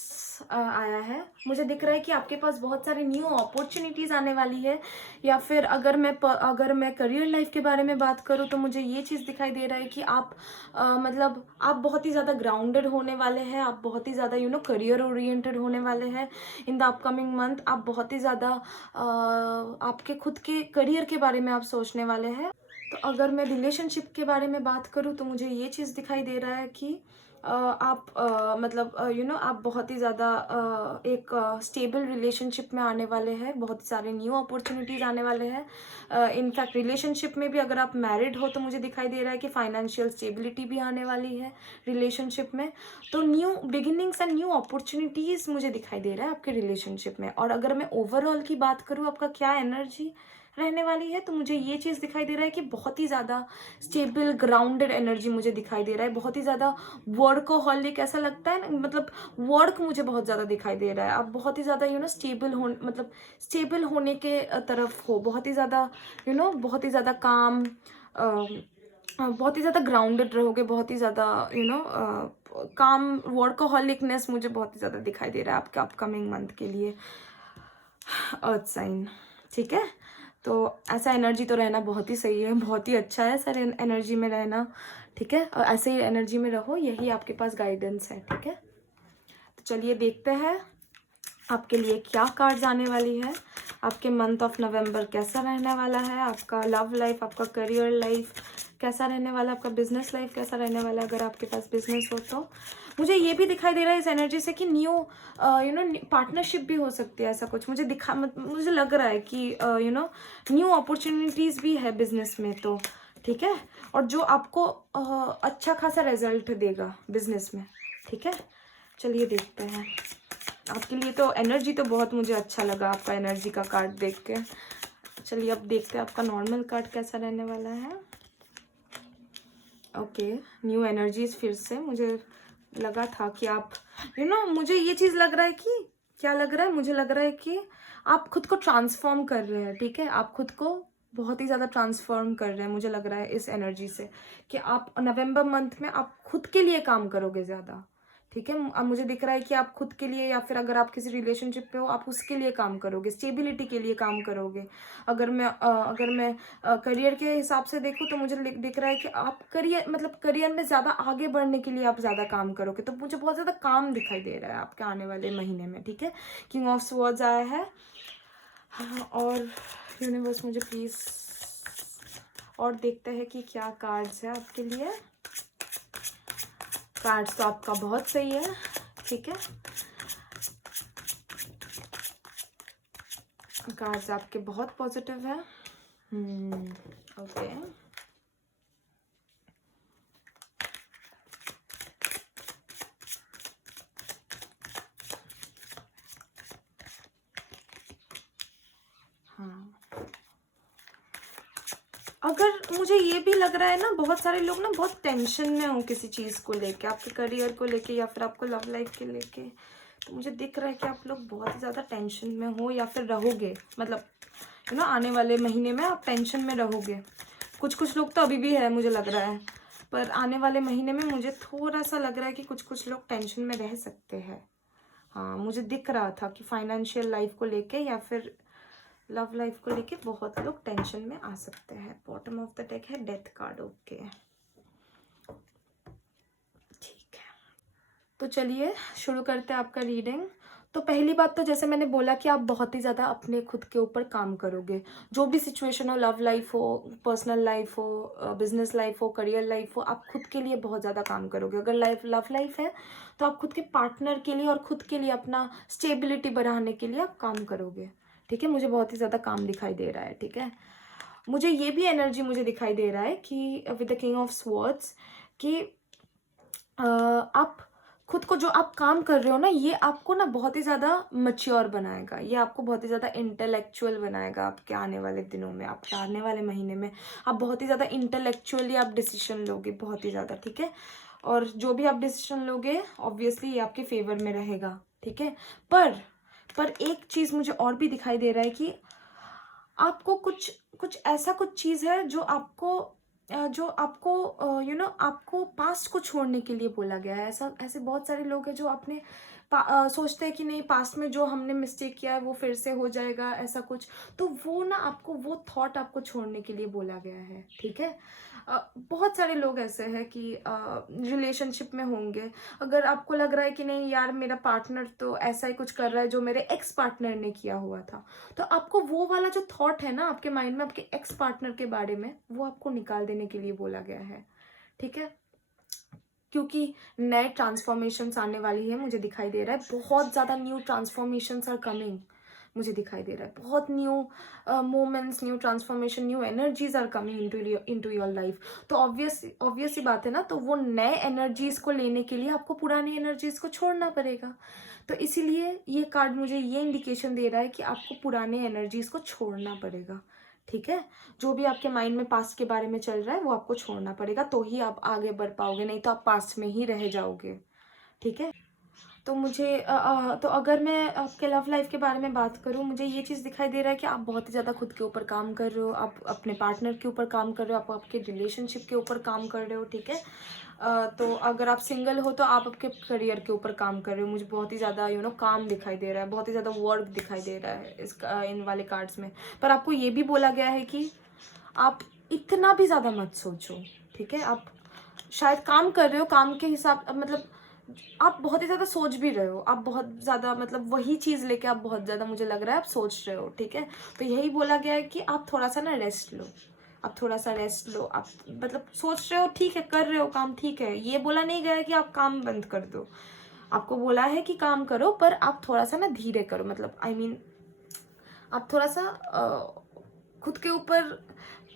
आया है। मुझे दिख रहा है कि आपके पास बहुत सारे न्यू अपॉर्चुनिटीज़ आने वाली है, या फिर अगर मैं करियर लाइफ के बारे में बात करूँ तो मुझे ये चीज़ दिखाई दे रहा है कि आप मतलब आप बहुत ही ज़्यादा ग्राउंडेड होने वाले हैं, आप बहुत ही ज़्यादा करियर ओरिएंटेड होने वाले हैं इन द अपकमिंग मंथ। आप बहुत ही ज़्यादा आपके खुद के करियर के बारे में आप सोचने वाले हैं। तो अगर मैं रिलेशनशिप के बारे में बात करूँ तो मुझे ये चीज़ दिखाई दे रहा है कि आप मतलब आप बहुत ही ज़्यादा एक स्टेबल रिलेशनशिप में आने वाले हैं, बहुत सारे न्यू अपॉर्चुनिटीज़ आने वाले हैं। इनफैक्ट रिलेशनशिप में भी अगर आप मैरिड हो तो मुझे दिखाई दे रहा है कि फाइनेंशियल स्टेबिलिटी भी आने वाली है रिलेशनशिप में। तो new beginnings and new opportunities मुझे दिखाई दे रहा है आपके रिलेशनशिप में। और अगर मैं ओवरऑल की बात करूँ आपका क्या एनर्जी रहने वाली है, तो मुझे ये चीज़ दिखाई दे रहा है कि बहुत ही ज़्यादा स्टेबल ग्राउंडेड एनर्जी मुझे दिखाई दे रहा है। बहुत ही ज़्यादा वर्कहॉलिक ऐसा लगता है ना, मतलब वर्क मुझे बहुत ज़्यादा दिखाई दे रहा है। आप बहुत ही ज़्यादा स्टेबल हो, मतलब स्टेबल होने के तरफ हो, बहुत ही ज़्यादा बहुत ही ज़्यादा काम, बहुत ही ज़्यादा ग्राउंडेड रहोगे, बहुत ही ज़्यादा काम, वर्कहॉलिकनेस मुझे बहुत ही ज़्यादा दिखाई दे रहा है आपके अपकमिंग मंथ के लिए अर्थ साइन। ठीक है, तो ऐसा एनर्जी तो रहना बहुत ही सही है, बहुत ही अच्छा है सर एनर्जी में रहना। ठीक है, और ऐसे ही एनर्जी में रहो, यही आपके पास गाइडेंस है। ठीक है, तो चलिए देखते हैं आपके लिए क्या कार्ड्स आने वाली है। आपके मंथ ऑफ नवंबर कैसा रहने वाला है, आपका लव लाइफ, आपका करियर लाइफ कैसा रहने वाला है, आपका बिजनेस लाइफ कैसा रहने वाला है। अगर आपके पास बिजनेस हो तो मुझे ये भी दिखाई दे रहा है इस एनर्जी से कि न्यू पार्टनरशिप भी हो सकती है। ऐसा कुछ मुझे लग रहा है कि न्यू अपॉर्चुनिटीज़ भी है बिजनेस में। तो ठीक है, और जो आपको अच्छा खासा रिजल्ट देगा बिजनेस में। ठीक है, चलिए देखते हैं आपके लिए। तो एनर्जी तो बहुत मुझे अच्छा लगा आपका एनर्जी का कार्ड देख के। चलिए अब देखते हैं आपका नॉर्मल कार्ड कैसा रहने वाला है। ओके, न्यू एनर्जीज फिर से मुझे लगा था कि आप मुझे ये चीज़ लग रहा है कि क्या लग रहा है, मुझे लग रहा है कि आप खुद को ट्रांसफॉर्म कर रहे हैं। ठीक है, आप खुद को बहुत ही ज़्यादा ट्रांसफॉर्म कर रहे हैं। मुझे लग रहा है इस एनर्जी से कि आप नवंबर मंथ में आप खुद के लिए काम करोगे ज़्यादा। ठीक है, अब मुझे दिख रहा है कि आप खुद के लिए, या फिर अगर आप किसी रिलेशनशिप पे हो आप उसके लिए काम करोगे, स्टेबिलिटी के लिए काम करोगे। अगर मैं करियर के हिसाब से देखूँ तो मुझे दिख रहा है कि आप करियर में ज़्यादा आगे बढ़ने के लिए आप ज़्यादा काम करोगे। तो मुझे बहुत ज़्यादा काम दिखाई दे रहा है आपके आने वाले महीने में। ठीक है, किंग ऑफ स्वॉर्ड्स आया है। हाँ, और यूनिवर्स मुझे प्लीज़ और देखते हैं कि क्या कार्ड्स है आपके लिए। कार्ड्स तो आपका बहुत सही है। ठीक है, कार्ड्स आपके बहुत पॉजिटिव है। ओके, हाँ, अगर मुझे ये भी लग रहा है ना, बहुत सारे लोग ना बहुत टेंशन में हो किसी चीज़ को लेके, आपके करियर को लेके या फिर आपको लव लाइफ के लेके। तो मुझे दिख रहा है कि आप लोग बहुत ही ज़्यादा टेंशन में हो या फिर रहोगे, मतलब आने वाले महीने में आप टेंशन में रहोगे। कुछ लोग तो अभी भी है मुझे लग रहा है, पर आने वाले महीने में मुझे थोड़ा सा लग रहा है कि कुछ लोग टेंशन में रह सकते हैं। हाँ, मुझे दिख रहा था कि फाइनेंशियल लाइफ को लेके या फिर लव लाइफ को लेके बहुत लोग टेंशन में आ सकते हैं। बॉटम ऑफ द डेक है डेथ कार्ड। ओके, ठीक है, तो चलिए शुरू करते हैं आपका रीडिंग। तो पहली बात तो जैसे मैंने बोला कि आप बहुत ही ज़्यादा अपने खुद के ऊपर काम करोगे। जो भी सिचुएशन हो, लव लाइफ हो, पर्सनल लाइफ हो, बिजनेस लाइफ हो, करियर लाइफ हो, आप खुद के लिए बहुत ज़्यादा काम करोगे। अगर लव लाइफ है तो आप खुद के पार्टनर के लिए और खुद के लिए अपना स्टेबिलिटी बढ़ाने के लिए आप काम करोगे। ठीक है, मुझे बहुत ही ज़्यादा काम दिखाई दे रहा है। ठीक है, मुझे ये भी एनर्जी मुझे दिखाई दे रहा है कि with the king of swords कि आप खुद को जो आप काम कर रहे हो ना, ये आपको ना बहुत ही ज़्यादा मैच्योर बनाएगा, ये आपको बहुत ही ज़्यादा इंटेलेक्चुअल बनाएगा। आपके आने वाले दिनों में, आपके आने वाले महीने में आप बहुत ही ज़्यादा इंटेलेक्चुअली आप डिसीजन लोगे, बहुत ही ज़्यादा। ठीक है, और जो भी आप डिसीजन लोगे ऑब्वियसली ये आपके फेवर में रहेगा। ठीक है, पर एक चीज़ मुझे और भी दिखाई दे रहा है कि आपको कुछ कुछ ऐसा कुछ चीज़ है जो आपको आपको पास्ट को छोड़ने के लिए बोला गया है। ऐसे बहुत सारे लोग हैं जो अपने सोचते हैं कि नहीं, पास्ट में जो हमने मिस्टेक किया है वो फिर से हो जाएगा, ऐसा कुछ। तो वो ना आपको वो थॉट आपको छोड़ने के लिए बोला गया है। ठीक है, बहुत सारे लोग ऐसे हैं कि रिलेशनशिप में होंगे, अगर आपको लग रहा है कि नहीं यार मेरा पार्टनर तो ऐसा ही कुछ कर रहा है जो मेरे एक्स पार्टनर ने किया हुआ था, तो आपको वो वाला जो थॉट है ना आपके माइंड में आपके एक्स पार्टनर के बारे में, वो आपको निकाल देने के लिए बोला गया है। ठीक है, क्योंकि नए ट्रांसफॉर्मेशंस आने वाली है, मुझे दिखाई दे रहा है बहुत ज़्यादा न्यू ट्रांसफॉर्मेशंस आर कमिंग। मुझे दिखाई दे रहा है बहुत new moments, new transformation, new energies are coming into your life. तो ऑब्वियस सी बात है ना, तो वो नए एनर्जीज को लेने के लिए आपको पुरानी एनर्जीज को छोड़ना पड़ेगा। तो इसीलिए ये कार्ड मुझे ये इंडिकेशन दे रहा है कि आपको पुराने एनर्जीज को छोड़ना पड़ेगा। ठीक है, जो भी आपके माइंड में पास्ट के बारे में चल रहा है वो आपको छोड़ना पड़ेगा, तो ही आप आगे बढ़ पाओगे, नहीं तो आप पास्ट में ही रह जाओगे। ठीक है, तो मुझे तो अगर मैं आपके लव लाइफ के बारे में बात करूँ, मुझे ये चीज़ दिखाई दे रहा है कि आप बहुत ही ज़्यादा खुद के ऊपर काम कर रहे हो, आप अपने पार्टनर के ऊपर काम कर रहे हो, आप आपके रिलेशनशिप के ऊपर काम कर रहे हो। ठीक है, तो अगर आप सिंगल हो तो आप आपके करियर के ऊपर काम कर रहे हो। मुझे बहुत ही ज़्यादा काम दिखाई दे रहा है, बहुत ही ज़्यादा वर्क दिखाई दे रहा है इन वाले कार्ड्स में। पर आपको ये भी बोला गया है कि आप इतना भी ज़्यादा मत सोचो। ठीक है, आप शायद काम कर रहे हो, काम के हिसाब मतलब आप बहुत ही ज़्यादा सोच भी रहे हो, आप बहुत ज़्यादा मतलब वही चीज़ लेके आप बहुत ज़्यादा, मुझे लग रहा है आप सोच रहे हो। ठीक है, तो यही बोला गया है कि आप थोड़ा सा ना रेस्ट लो, आप थोड़ा सा रेस्ट लो। आप मतलब सोच रहे हो, ठीक है, कर रहे हो काम, ठीक है, ये बोला नहीं गया है कि आप काम बंद कर दो। आपको बोला है कि काम करो, पर आप थोड़ा सा ना धीरे करो, मतलब आप थोड़ा सा खुद के ऊपर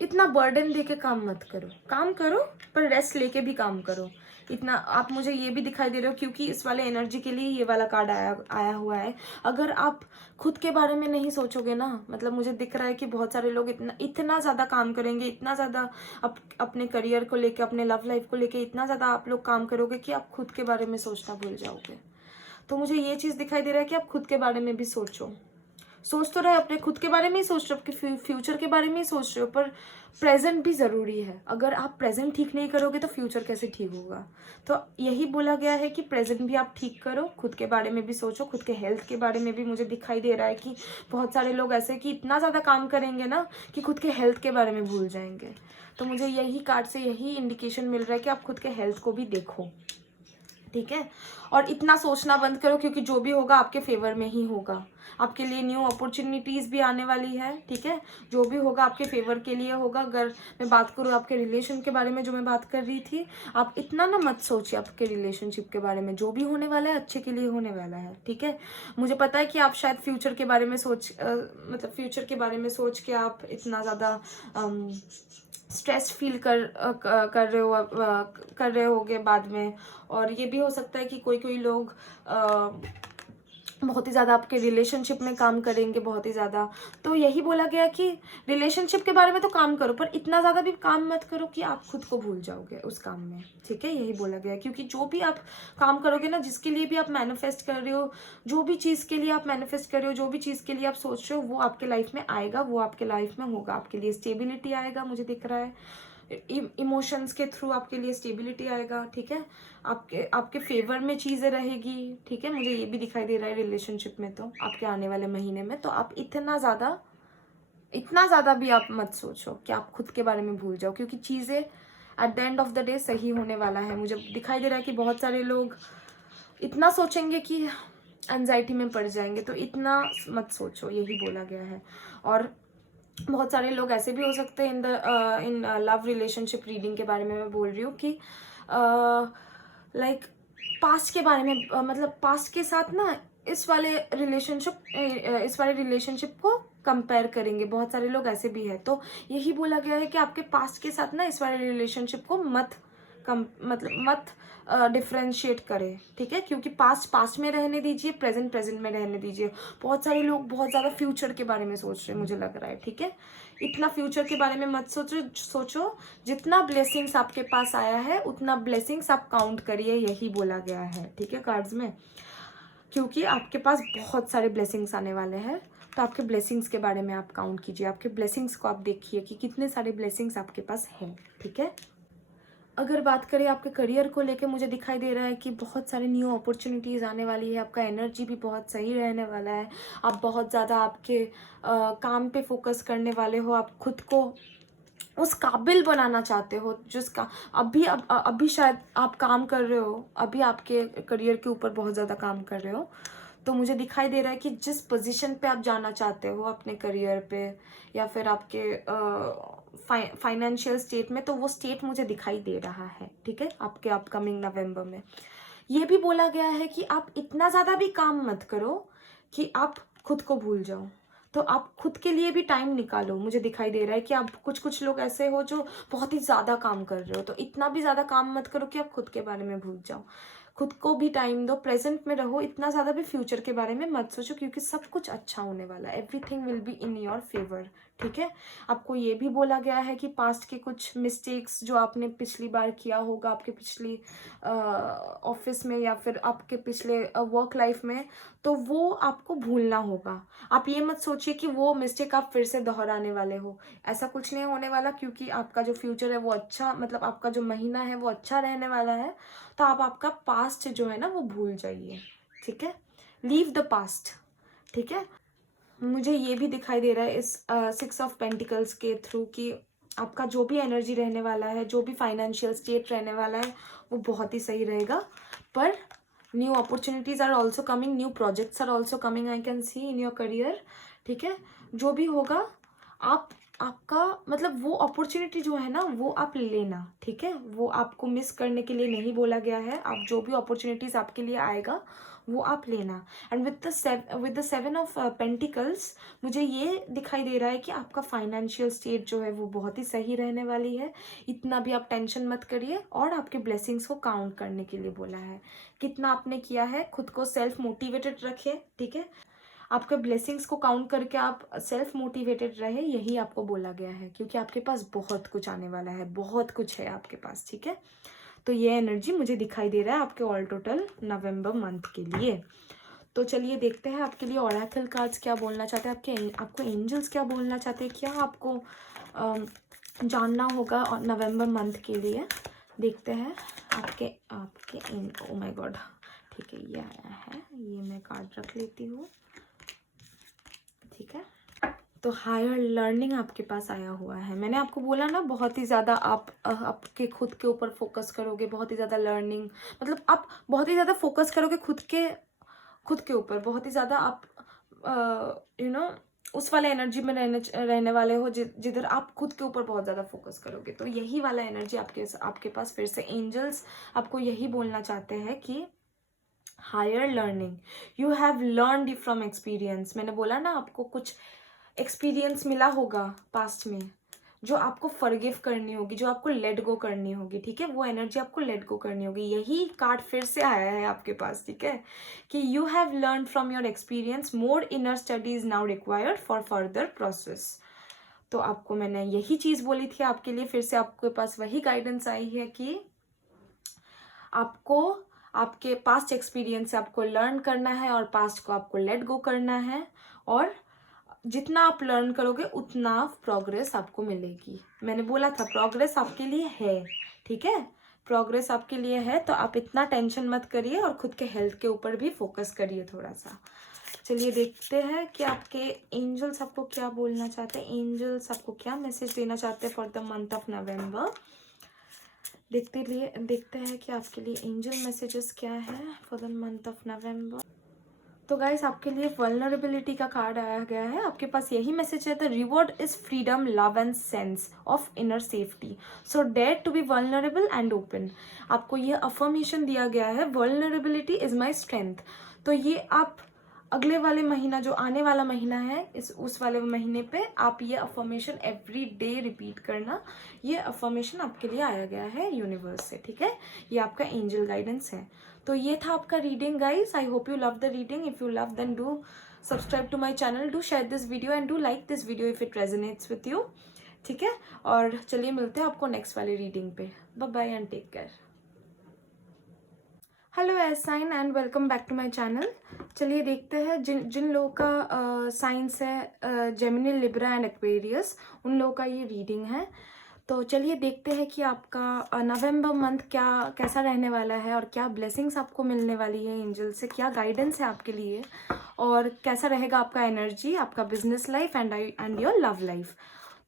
इतना बर्डन दे के काम मत करो। काम करो पर रेस्ट लेके भी काम करो। इतना आप मुझे ये भी दिखाई दे रहे हो क्योंकि इस वाले एनर्जी के लिए ये वाला कार्ड आया हुआ है। अगर आप खुद के बारे में नहीं सोचोगे ना, मतलब मुझे दिख रहा है कि बहुत सारे लोग इतना ज़्यादा काम करेंगे, इतना ज़्यादा अपने करियर को लेके, अपने लव लाइफ को लेके इतना ज़्यादा आप लोग काम करोगे कि आप खुद के बारे में सोचना भूल जाओगे। तो मुझे ये चीज़ दिखाई दे रहा है कि आप खुद के बारे में भी सोचो। सोच तो रहे अपने खुद के बारे में ही सोच रहे हो, अपने फ्यूचर के बारे में ही सोच रहे हो, पर प्रेजेंट भी ज़रूरी है। अगर आप प्रेजेंट ठीक नहीं करोगे तो फ्यूचर कैसे ठीक होगा। तो यही बोला गया है कि प्रेजेंट भी आप ठीक करो, खुद के बारे में भी सोचो, खुद के हेल्थ के बारे में भी। मुझे दिखाई दे रहा है कि बहुत सारे लोग ऐसे कि इतना ज़्यादा काम करेंगे ना कि खुद के हेल्थ के बारे में भूल जाएंगे। तो मुझे यही कार्ड से यही इंडिकेशन मिल रहा है कि आप खुद के हेल्थ को भी देखो। ठीक है, और इतना सोचना बंद करो क्योंकि जो भी होगा आपके फेवर में ही होगा। आपके लिए न्यू अपॉर्चुनिटीज़ भी आने वाली है। ठीक है, जो भी होगा आपके फेवर के लिए होगा। अगर मैं बात करूँ आपके रिलेशन के बारे में जो मैं बात कर रही थी, आप इतना ना मत सोचिए आपके रिलेशनशिप के बारे में। जो भी होने वाला है अच्छे के लिए होने वाला है। ठीक है, मुझे पता है कि आप शायद फ्यूचर के बारे में मतलब फ्यूचर के बारे में सोच के आप इतना ज़्यादा स्ट्रेस फील कर रहे होगे बाद में। और ये भी हो सकता है कि कोई लोग बहुत ही ज़्यादा आपके रिलेशनशिप में काम करेंगे, बहुत ही ज़्यादा। तो यही बोला गया कि रिलेशनशिप के बारे में तो काम करो, पर इतना ज़्यादा भी काम मत करो कि आप खुद को भूल जाओगे उस काम में। ठीक है, यही बोला गया क्योंकि जो भी आप काम करोगे ना, जिसके लिए भी आप मैनिफेस्ट कर रहे हो, जो भी चीज़ के लिए आप मैनिफेस्ट कर रहे हो, जो भी चीज़ के लिए आप सोच रहे हो, वो आपके लाइफ में आएगा, वो आपके लाइफ में होगा। आपके लिए स्टेबिलिटी आएगा, मुझे दिख रहा है इमोशंस के थ्रू आपके लिए स्टेबिलिटी आएगा। ठीक है, आपके फेवर में चीज़ें रहेगी। ठीक है, मुझे ये भी दिखाई दे रहा है रिलेशनशिप में तो आपके आने वाले महीने में। तो आप इतना ज़्यादा भी आप मत सोचो कि आप खुद के बारे में भूल जाओ, क्योंकि चीज़ें at the end of the day सही होने वाला है। मुझे दिखाई दे रहा है कि बहुत सारे लोग इतना सोचेंगे कि एंजाइटी में पड़ जाएंगे, तो इतना मत सोचो, यही बोला गया है। और बहुत सारे लोग ऐसे भी हो सकते हैं इन लव रिलेशनशिप रीडिंग के बारे में मैं बोल रही हूँ कि लाइक पास्ट के बारे में, मतलब पास्ट के साथ ना इस वाले रिलेशनशिप को कंपेयर करेंगे। बहुत सारे लोग ऐसे भी हैं, तो यही बोला गया है कि आपके पास्ट के साथ ना इस वाले रिलेशनशिप को मत डिफ्रेंशिएट करें, ठीक है, क्योंकि पास्ट पास्ट में रहने दीजिए, प्रेजेंट प्रेजेंट में रहने दीजिए। बहुत सारे लोग बहुत ज़्यादा फ्यूचर के बारे में सोच रहे हैं, मुझे लग रहा है, ठीक है। इतना फ्यूचर के बारे में मत सोचो। जितना ब्लेसिंग्स आपके पास आया है उतना ब्लेसिंग्स आप काउंट करिए, यही बोला गया है, ठीक है, कार्ड्स में, क्योंकि आपके पास बहुत सारे ब्लेसिंग्स आने वाले हैं। तो आपके ब्लेसिंग्स के बारे में आप काउंट कीजिए, आपके ब्लेसिंग्स को आप देखिए कि कितने सारे ब्लेसिंग्स आपके पास हैं, ठीक है। अगर बात करें आपके करियर को लेके, मुझे दिखाई दे रहा है कि बहुत सारे न्यू अपॉर्चुनिटीज़ आने वाली है। आपका एनर्जी भी बहुत सही रहने वाला है। आप बहुत ज़्यादा आपके काम पे फोकस करने वाले हो। आप खुद को उस काबिल बनाना चाहते हो जिसका अभी शायद आप काम कर रहे हो, अभी आपके करियर के ऊपर बहुत ज़्यादा काम कर रहे हो। तो मुझे दिखाई दे रहा है कि जिस पोजीशन पे आप जाना चाहते हो अपने करियर पे, या फिर आपके फाइनेंशियल स्टेट में, तो वो स्टेट मुझे दिखाई दे रहा है, ठीक है, आपके अपकमिंग नवंबर में। ये भी बोला गया है कि आप इतना ज़्यादा भी काम मत करो कि आप खुद को भूल जाओ। तो आप खुद के लिए भी टाइम निकालो। मुझे दिखाई दे रहा है कि आप कुछ लोग ऐसे हो जो बहुत ही ज़्यादा काम कर रहे हो, तो इतना भी ज़्यादा काम मत करो कि आप खुद के बारे में भूल जाओ। खुद को भी टाइम दो, प्रेजेंट में रहो, इतना ज़्यादा भी फ्यूचर के बारे में मत सोचो, क्योंकि सब कुछ अच्छा होने वाला है। Everything will be in your favour, ठीक है। आपको ये भी बोला गया है कि पास्ट के कुछ मिस्टेक्स जो आपने पिछली बार किया होगा, आपके पिछली ऑफिस में या फिर आपके पिछले वर्क लाइफ में, तो वो आपको भूलना होगा। आप ये मत सोचिए कि वो मिस्टेक आप फिर से दोहराने वाले हो, ऐसा कुछ नहीं होने वाला, क्योंकि आपका जो फ्यूचर है वो अच्छा, मतलब आपका जो महीना है वो अच्छा रहने वाला है। तो आप आपका पास्ट जो है ना वो भूल जाइए, ठीक है, लीव द पास्ट, ठीक है। मुझे ये भी दिखाई दे रहा है इस 6 ऑफ पेंटिकल्स के थ्रू कि आपका जो भी एनर्जी रहने वाला है, जो भी फाइनेंशियल स्टेट रहने वाला है, वो बहुत ही सही रहेगा। पर new opportunities are also coming, new projects are also coming, I can see in your career, ठीक है। जो भी होगा आपका मतलब वो अपॉर्चुनिटी जो है ना वो आप लेना, ठीक है। वो आपको मिस करने के लिए नहीं बोला गया है। आप जो भी अपॉर्चुनिटीज आपके लिए आएगा वो आप लेना। And with the 7 of pentacles मुझे ये दिखाई दे रहा है कि आपका फाइनेंशियल स्टेट जो है वो बहुत ही सही रहने वाली है। इतना भी आप टेंशन मत करिए। और आपके ब्लेसिंग्स को काउंट करने के लिए बोला है, कितना आपने किया है, खुद को सेल्फ मोटिवेटेड रखे, ठीक है। आपके ब्लेसिंग्स को काउंट करके आप सेल्फ मोटिवेटेड रहे, यही आपको बोला गया है, क्योंकि आपके पास बहुत कुछ आने वाला है, बहुत कुछ है आपके पास, ठीक है। तो ये एनर्जी मुझे दिखाई दे रहा है आपके ऑल टोटल नवंबर मंथ के लिए। तो चलिए देखते हैं आपके लिए ओरेकल कार्ड्स क्या बोलना चाहते हैं, आपको एंजल्स क्या बोलना चाहते हैं, क्या आपको जानना होगा नवंबर मंथ के लिए। देखते हैं आपके ओ माय गॉड, ठीक है, ये आया है, ये मैं कार्ड रख लेती हूँ, ठीक है। तो हायर लर्निंग आपके पास आया हुआ है। मैंने आपको बोला ना, बहुत ही ज़्यादा आप आपके खुद के ऊपर फोकस करोगे, बहुत ही ज़्यादा लर्निंग, मतलब आप बहुत ही ज़्यादा फोकस करोगे खुद के ऊपर, बहुत ही ज़्यादा आप उस वाले एनर्जी में रहने वाले हो जिधर आप खुद के ऊपर बहुत ज़्यादा फोकस करोगे। तो यही वाला एनर्जी आपके पास फिर से एंजल्स आपको यही बोलना चाहते हैं कि higher learning, you have learned from experience. मैंने बोला ना, आपको कुछ एक्सपीरियंस मिला होगा पास्ट में जो आपको फॉरगिव करनी होगी, जो आपको लेट गो करनी होगी, ठीक है। वो एनर्जी आपको लेट गो करनी होगी। यही कार्ड फिर से आया है आपके पास, ठीक है, कि you have learn from your experience, more inner study is now required for further process. तो आपको मैंने यही चीज़ बोली थी आपके लिए, फिर से आपके पास वही गाइडेंस आई है कि आपको आपके पास्ट एक्सपीरियंस से आपको लर्न करना है और पास्ट को आपको लेट गो करना है। और जितना आप लर्न करोगे उतना प्रोग्रेस आपको मिलेगी। मैंने बोला था प्रोग्रेस आपके लिए है, ठीक है, प्रोग्रेस आपके लिए है। तो आप इतना टेंशन मत करिए और खुद के हेल्थ के ऊपर भी फोकस करिए थोड़ा सा। चलिए देखते हैं कि आपके एंजल्स आपको क्या बोलना चाहते हैं, एंजल्स आपको क्या मैसेज देना चाहते हैं फॉर द मंथ ऑफ नवंबर। देखते हैं कि आपके लिए एंजल मैसेजेस क्या है फॉर द मंथ ऑफ नवंबर। तो गाइस आपके लिए वल्नरेबिलिटी का कार्ड आया गया है। आपके पास यही मैसेज है, the reward is freedom, love and sense of inner safety, so dare to be vulnerable and open. आपको ये अफर्मेशन दिया गया है, वल्नरेबिलिटी इज माई स्ट्रेंथ। तो ये आप अगले वाले महीना, जो आने वाला महीना है, उस वाले महीने पे आप ये अफर्मेशन एवरी डे रिपीट करना। ये अफर्मेशन आपके लिए आया गया है यूनिवर्स से, ठीक है। ये आपका एंजल गाइडेंस है। तो ये था आपका reading guys. I hope you love the reading. If you love then do subscribe to my channel, do share this video and do like this video if it resonates with you, ठीक है। और चलिए मिलते हैं आपको next वाली reading पे। Bye bye and take care. Hello S sign and welcome back to my channel. चलिए देखते हैं जिन लोगों का साइंस है जेमिनी, लिब्रा एंड एक्वेरियस, उन लोगों का ये रीडिंग है। तो चलिए देखते हैं कि आपका नवंबर मंथ कैसा रहने वाला है और क्या ब्लेसिंग्स आपको मिलने वाली है एंजल से, क्या गाइडेंस है आपके लिए, और कैसा रहेगा आपका एनर्जी, आपका business life and your love life.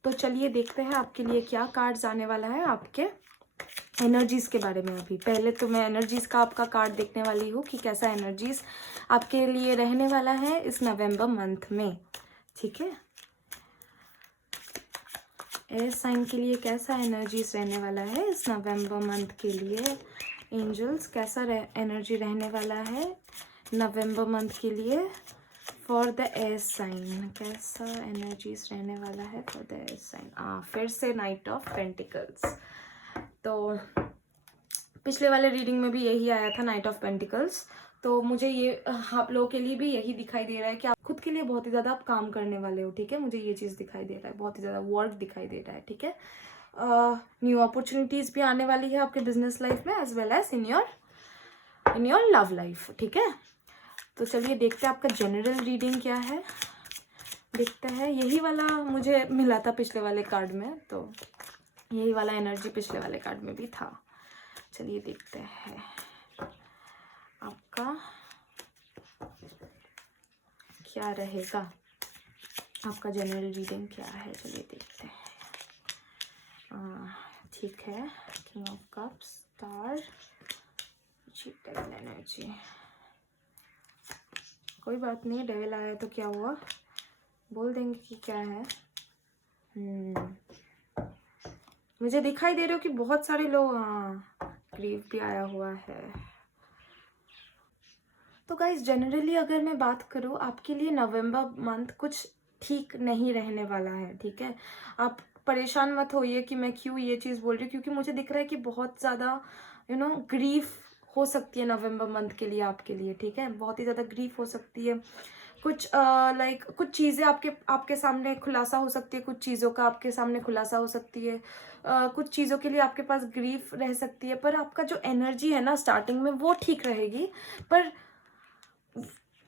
तो चलिए देखते हैं आपके लिए क्या कार्ड्स आने वाला है आपके एनर्जीज के बारे में। अभी पहले तो मैं एनर्जीज का आपका कार्ड देखने वाली हूँ कि कैसा एनर्जीज आपके लिए रहने वाला है इस नवंबर मंथ में, ठीक है। एस साइन के लिए कैसा एनर्जीज रहने वाला है इस नवंबर मंथ के लिए, एंजल्स कैसा एनर्जी रहने वाला है नवंबर मंथ के लिए फॉर द एस साइन, कैसा एनर्जीज रहने वाला है फॉर द एस साइन। फिर से नाइट ऑफ पेंटिकल्स। तो पिछले वाले रीडिंग में भी यही आया था, नाइट ऑफ पेंटिकल्स। तो मुझे ये आप लोगों के लिए भी यही दिखाई दे रहा है कि आप खुद के लिए बहुत ही ज़्यादा आप काम करने वाले हो, ठीक है। मुझे ये चीज़ दिखाई दे रहा है, बहुत ही ज़्यादा वर्क दिखाई दे रहा है, ठीक है। न्यू अपॉर्चुनिटीज़ भी आने वाली है आपके बिजनेस लाइफ में as well as in your love life, ठीक है। तो चलिए देखते हैं आपका जनरल रीडिंग क्या है, देखते हैं। यही वाला मुझे मिला था पिछले वाले कार्ड में, तो यही वाला एनर्जी पिछले वाले कार्ड में भी था। चलिए देखते हैं आपका क्या रहेगा, आपका जनरल रीडिंग क्या है, चलिए देखते हैं। ठीक है, king of cups, star, devil energy. कोई बात नहीं, डेविल आया तो क्या हुआ, बोल देंगे कि क्या है। मुझे दिखाई दे रहे हो कि बहुत सारे लोग, ग्रीव भी आया हुआ है। तो गाइस जनरली अगर मैं बात करूँ, आपके लिए नवंबर मंथ कुछ ठीक नहीं रहने वाला है, ठीक है। आप परेशान मत होइए कि मैं क्यों ये चीज़ बोल रही हूँ, क्योंकि मुझे दिख रहा है कि बहुत ज़्यादा ग्रीफ हो सकती है नवंबर मंथ के लिए आपके लिए, ठीक है। बहुत ही ज़्यादा ग्रीफ हो सकती है। कुछ कुछ चीज़ें आपके सामने खुलासा हो सकती है, कुछ चीज़ों का आपके सामने खुलासा हो सकती है, कुछ चीज़ों के लिए आपके पास ग्रीफ रह सकती है। पर आपका जो एनर्जी है ना स्टार्टिंग में वो ठीक रहेगी, पर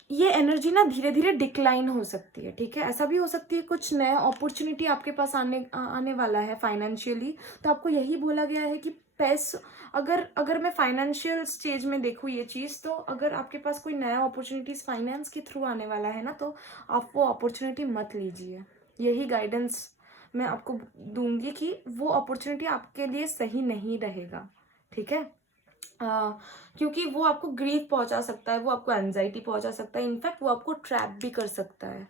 ये एनर्जी ना धीरे धीरे डिक्लाइन हो सकती है, ठीक है। ऐसा भी हो सकती है कुछ नया अपॉर्चुनिटी आपके पास आने वाला है फाइनेंशियली। तो आपको यही बोला गया है कि पैसे, अगर मैं फाइनेंशियल स्टेज में देखूँ ये चीज़, तो अगर आपके पास कोई नया अपॉर्चुनिटीज़ फाइनेंस के थ्रू आने वाला है ना, तो आप वो अपॉर्चुनिटी मत लीजिए। यही गाइडेंस मैं आपको दूंगी कि वो अपॉर्चुनिटी आपके लिए सही नहीं रहेगा, ठीक है। क्योंकि वो आपको ग्रीफ पहुंचा सकता है, वो आपको एंजाइटी पहुंचा सकता है, इनफैक्ट वो आपको ट्रैप भी कर सकता है।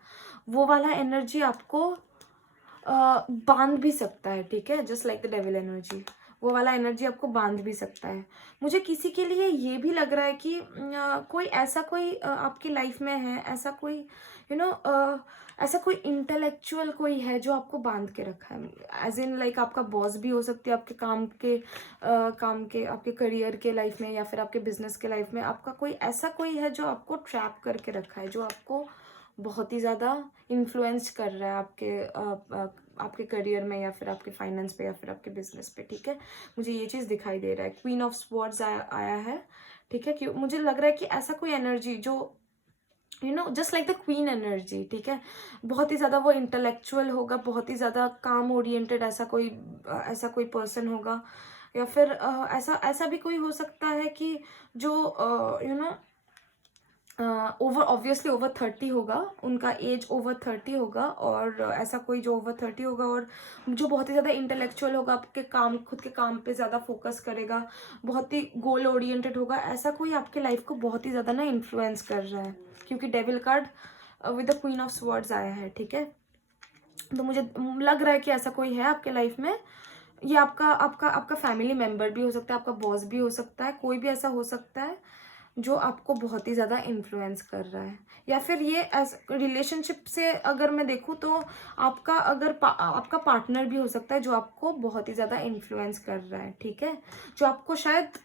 वो वाला एनर्जी आपको बांध भी सकता है, ठीक है, just like the devil energy. वो वाला एनर्जी आपको बांध भी सकता है। मुझे किसी के लिए ये भी लग रहा है कि कोई आपकी लाइफ में है, ऐसा कोई ऐसा कोई इंटेलेक्चुअल कोई है जो आपको बांध के रखा है, एज इन लाइक आपका बॉस भी हो सकती है आपके काम के आपके करियर के लाइफ में, या फिर आपके बिजनेस के लाइफ में। आपका कोई है जो आपको ट्रैप करके रखा है, जो आपको बहुत ही ज़्यादा इन्फ्लुएंस कर रहा है आपके करियर में, या फिर आपके फाइनेंस पे, या फिर आपके बिजनेस पे, ठीक है। मुझे ये चीज़ दिखाई दे रहा है, क्वीन ऑफ स्वॉर्ड्स आया है, ठीक है। क्यों मुझे लग रहा है कि ऐसा कोई एनर्जी जो just like the queen energy, ठीक है, बहुत ही ज़्यादा वो इंटेलेक्चुअल होगा, बहुत ही ज़्यादा काम ओरिएंटेड ऐसा कोई पर्सन होगा, या फिर ऐसा भी कोई हो सकता है कि जो ऑब्वियसली ओवर 30 होगा, उनका एज ओवर 30 होगा, और ऐसा कोई जो ओवर 30 होगा और जो बहुत ही ज़्यादा इंटेलेक्चुअल होगा, आपके काम, खुद के काम पे ज़्यादा फोकस करेगा, बहुत ही गोल ओरिएंटेड होगा, ऐसा कोई आपके लाइफ को बहुत ही ज़्यादा ना इन्फ्लुएंस कर रहा है, क्योंकि devil card with the queen of swords आया है, ठीक है। तो मुझे लग रहा है कि ऐसा कोई है आपके लाइफ में। ये आपका आपका आपका फैमिली मेम्बर भी हो सकता है, आपका बॉस भी हो सकता है, कोई भी ऐसा हो सकता है जो आपको बहुत ही ज़्यादा इन्फ्लुएंस कर रहा है। या फिर ये रिलेशनशिप से अगर मैं देखूँ तो आपका आपका पार्टनर भी हो सकता है जो आपको बहुत ही ज़्यादा इन्फ्लुएंस कर रहा है, ठीक है, जो आपको शायद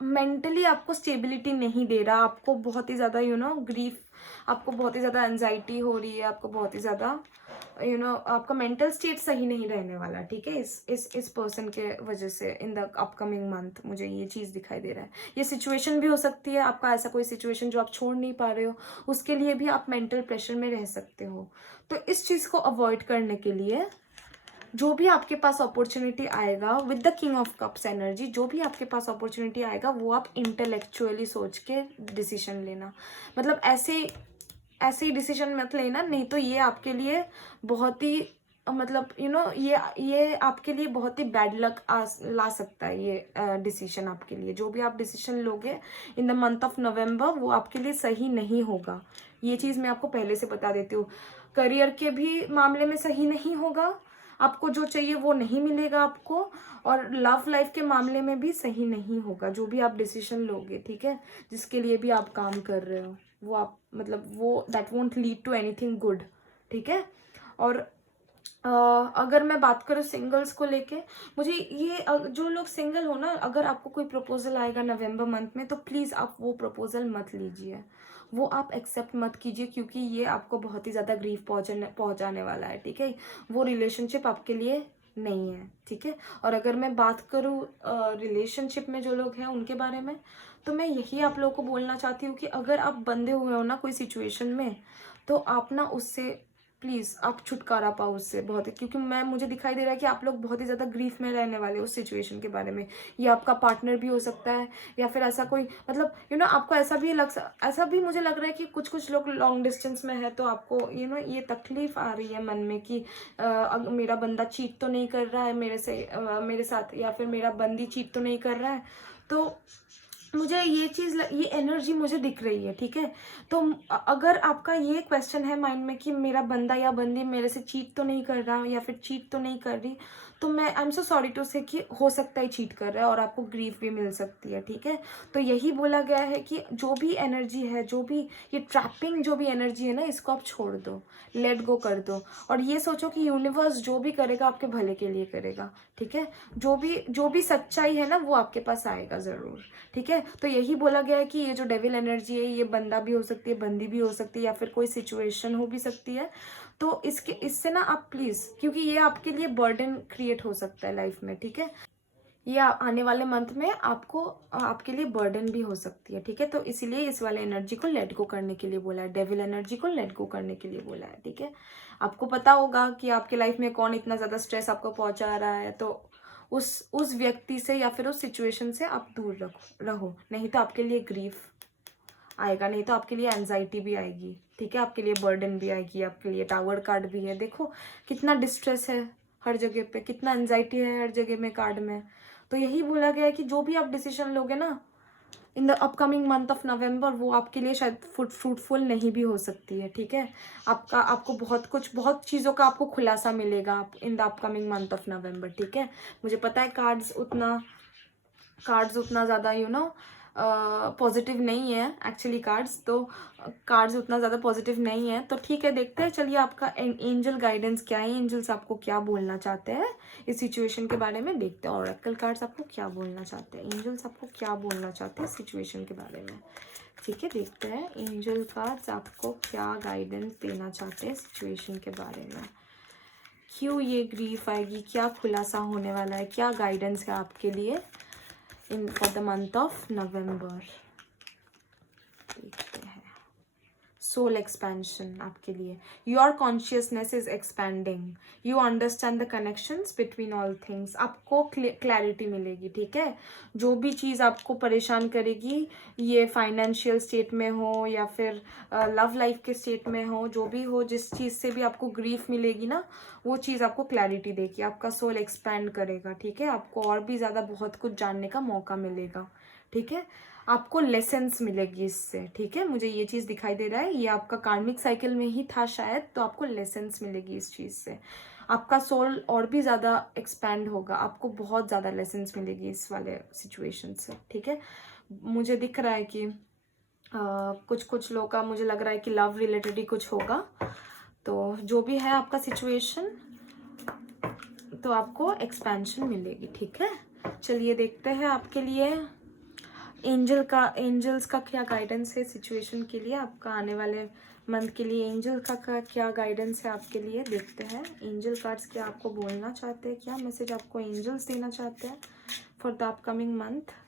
मेंटली आपको स्टेबिलिटी नहीं दे रहा, आपको बहुत ही ज़्यादा ग्रीफ, आपको बहुत ही ज़्यादा एंजाइटी हो रही है, आपको बहुत ही ज़्यादा आपका मेंटल स्टेट सही नहीं रहने वाला, ठीक है, इस पर्सन के वजह से इन द अपकमिंग मंथ मुझे ये चीज़ दिखाई दे रहा है। ये सिचुएशन भी हो सकती है, आपका ऐसा कोई सिचुएशन जो आप छोड़ नहीं पा रहे हो, उसके लिए भी आप मेंटल प्रेशर में रह सकते हो। तो इस चीज़ को अवॉइड करने के लिए जो भी आपके पास अपॉर्चुनिटी आएगा with the king of cups energy, जो भी आपके पास अपॉर्चुनिटी आएगा वो आप इंटेलेक्चुअली सोच के डिसीजन लेना, मतलब ऐसे ही डिसीजन मत लेना, नहीं तो ये आपके लिए बहुत ही मतलब ये आपके लिए बहुत ही बैड लक ला सकता है। ये डिसीजन आपके लिए, जो भी आप डिसीजन लोगे इन द मंथ ऑफ नवंबर, वो आपके लिए सही नहीं होगा। ये चीज़ मैं आपको पहले से बता देती हूँ। करियर के भी मामले में सही नहीं होगा, आपको जो चाहिए वो नहीं मिलेगा आपको, और लव लाइफ के मामले में भी सही नहीं होगा जो भी आप डिसीजन लोगे, ठीक है, जिसके लिए भी आप काम कर रहे हो, वो आप मतलब वो that won't lead to anything good, ठीक है। और अगर मैं बात करूँ सिंगल्स को लेके, मुझे ये जो लोग सिंगल हो ना, अगर आपको कोई प्रपोजल आएगा नवंबर मंथ में तो प्लीज़ आप वो प्रपोजल मत लीजिए, वो आप एक्सेप्ट मत कीजिए, क्योंकि ये आपको बहुत ही ज़्यादा ग्रीफ पहुंचाने वाला है, ठीक है, वो रिलेशनशिप आपके लिए नहीं है, ठीक है। और अगर मैं बात करूँ रिलेशनशिप में जो लोग हैं उनके बारे में, तो मैं यही आप लोगों को बोलना चाहती हूँ कि अगर आप बंधे हुए हो ना कोई सिचुएशन में, तो आप ना उससे प्लीज़ आप छुटकारा पाओ उससे बहुत ही, क्योंकि मुझे दिखाई दे रहा है कि आप लोग बहुत ही ज़्यादा ग्रीफ में रहने वाले हो उस सिचुएशन के बारे में। ये आपका पार्टनर भी हो सकता है, या फिर ऐसा कोई मतलब आपको ऐसा भी मुझे लग रहा है कि कुछ लोग लॉन्ग डिस्टेंस में है, तो आपको ये तकलीफ आ रही है मन में कि मेरा बंदा चीट तो नहीं कर रहा है मेरे साथ, या फिर मेरा बंदी चीट तो नहीं कर रहा है। तो मुझे ये एनर्जी मुझे दिख रही है, ठीक है। तो अगर आपका ये क्वेश्चन है माइंड में कि मेरा बंदा या बंदी मेरे से चीट तो नहीं कर रहा या फिर चीट तो नहीं कर रही, तो मैं I am so sorry to say कि हो सकता है चीट कर रहा है और आपको ग्रीफ भी मिल सकती है, ठीक है। तो यही बोला गया है कि जो भी एनर्जी है, जो भी ये ट्रैपिंग जो भी एनर्जी है ना, इसको आप छोड़ दो, लेट गो कर दो, और ये सोचो कि यूनिवर्स जो भी करेगा आपके भले के लिए करेगा, ठीक है। जो भी सच्चाई है ना वो आपके पास आएगा ज़रूर, ठीक है। तो यही बोला गया है कि ये जो डेविल एनर्जी है, ये बंदा भी हो सकती है, बंदी भी हो सकती है, या फिर कोई सिचुएशन हो भी सकती है। तो इससे ना आप प्लीज़, क्योंकि ये आपके लिए बर्डन क्रिएट हो सकता है लाइफ में, ठीक है, ये आने वाले मंथ में आपके लिए बर्डन भी हो सकती है, ठीक है। तो इसीलिए इस वाले एनर्जी को लेट गो करने के लिए बोला है, डेविल एनर्जी को लेट गो करने के लिए बोला है, ठीक है। आपको पता होगा कि आपके लाइफ में कौन इतना ज़्यादा स्ट्रेस आपको पहुंचा रहा है, तो उस व्यक्ति से या फिर उस सिचुएशन से आप दूर रहो, नहीं तो आपके लिए ग्रीफ आएगा, नहीं तो आपके लिए एंजाइटी भी आएगी, ठीक है, आपके लिए बर्डन भी आएगी, आपके लिए टावर कार्ड भी है, देखो कितना डिस्ट्रेस है हर जगह पे, कितना एंजाइटी है हर जगह में कार्ड में। तो यही बोला गया है कि जो भी आप डिसीजन लोगे ना in the upcoming month of नवंबर, वो आपके लिए शायद फ्रूटफुल नहीं भी हो सकती है, ठीक है। आपको बहुत चीज़ों का आपको खुलासा मिलेगा आप in the upcoming month of नवंबर, ठीक है। मुझे पता है कार्ड्स उतना ज़्यादा पॉजिटिव नहीं है एक्चुअली, कार्ड्स उतना ज़्यादा पॉजिटिव नहीं है, तो ठीक है, देखते हैं, चलिए आपका एंजल गाइडेंस क्या है, एंजल्स आपको क्या बोलना चाहते हैं इस सिचुएशन के बारे में, देखते हैं ऑरेकल कार्ड्स आपको क्या बोलना चाहते हैं, एंजल्स आपको क्या बोलना चाहते हैं सिचुएशन के बारे में, ठीक है। देखते हैं एंजल कार्ड्स आपको क्या गाइडेंस देना चाहते हैं सिचुएशन के बारे में, क्यों ये ग्रीफ आएगी, क्या खुलासा होने वाला है, क्या गाइडेंस है आपके लिए फॉर द मंथ ऑफ नवंबर। देखते हैं सोल एक्सपेंशन आपके लिए. Your consciousness is expanding. You understand the connections between all things. आपको क्लैरिटी मिलेगी. ठीक है, जो भी चीज़ आपको परेशान करेगी, ये फाइनेंशियल स्टेट में हो या फिर लव लाइफ के स्टेट में हो, जो भी हो, जिस चीज़ से भी आपको ग्रीफ मिलेगी ना, वो चीज़ आपको क्लैरिटी देगी. आपका सोल एक्सपैंड करेगा. ठीक है, आपको और भी ज़्यादा बहुत कुछ जानने का मौका मिलेगा. ठीक है, आपको लेसन्स मिलेगी इससे. ठीक है, मुझे ये चीज़ दिखाई दे रहा है, ये आपका कार्मिक साइकिल में ही था शायद, तो आपको लेसन्स मिलेगी इस चीज़ से. आपका सोल और भी ज़्यादा एक्सपैंड होगा. आपको बहुत ज़्यादा लेसन्स मिलेगी इस वाले सिचुएशन से. ठीक है, मुझे दिख रहा है कि कुछ लोगों का मुझे लग रहा है कि लव रिलेटेड ही कुछ होगा. तो जो भी है आपका सिचुएशन, तो आपको एक्सपेंशन मिलेगी. ठीक है, चलिए देखते हैं आपके लिए एंजल्स का क्या गाइडेंस है सिचुएशन के लिए, आपका आने वाले मंथ के लिए. एंजल का क्या गाइडेंस है आपके लिए, देखते हैं. एंजल कार्ड्स क्या आपको बोलना चाहते हैं, क्या मैसेज आपको एंजल्स देना चाहते हैं for the upcoming month.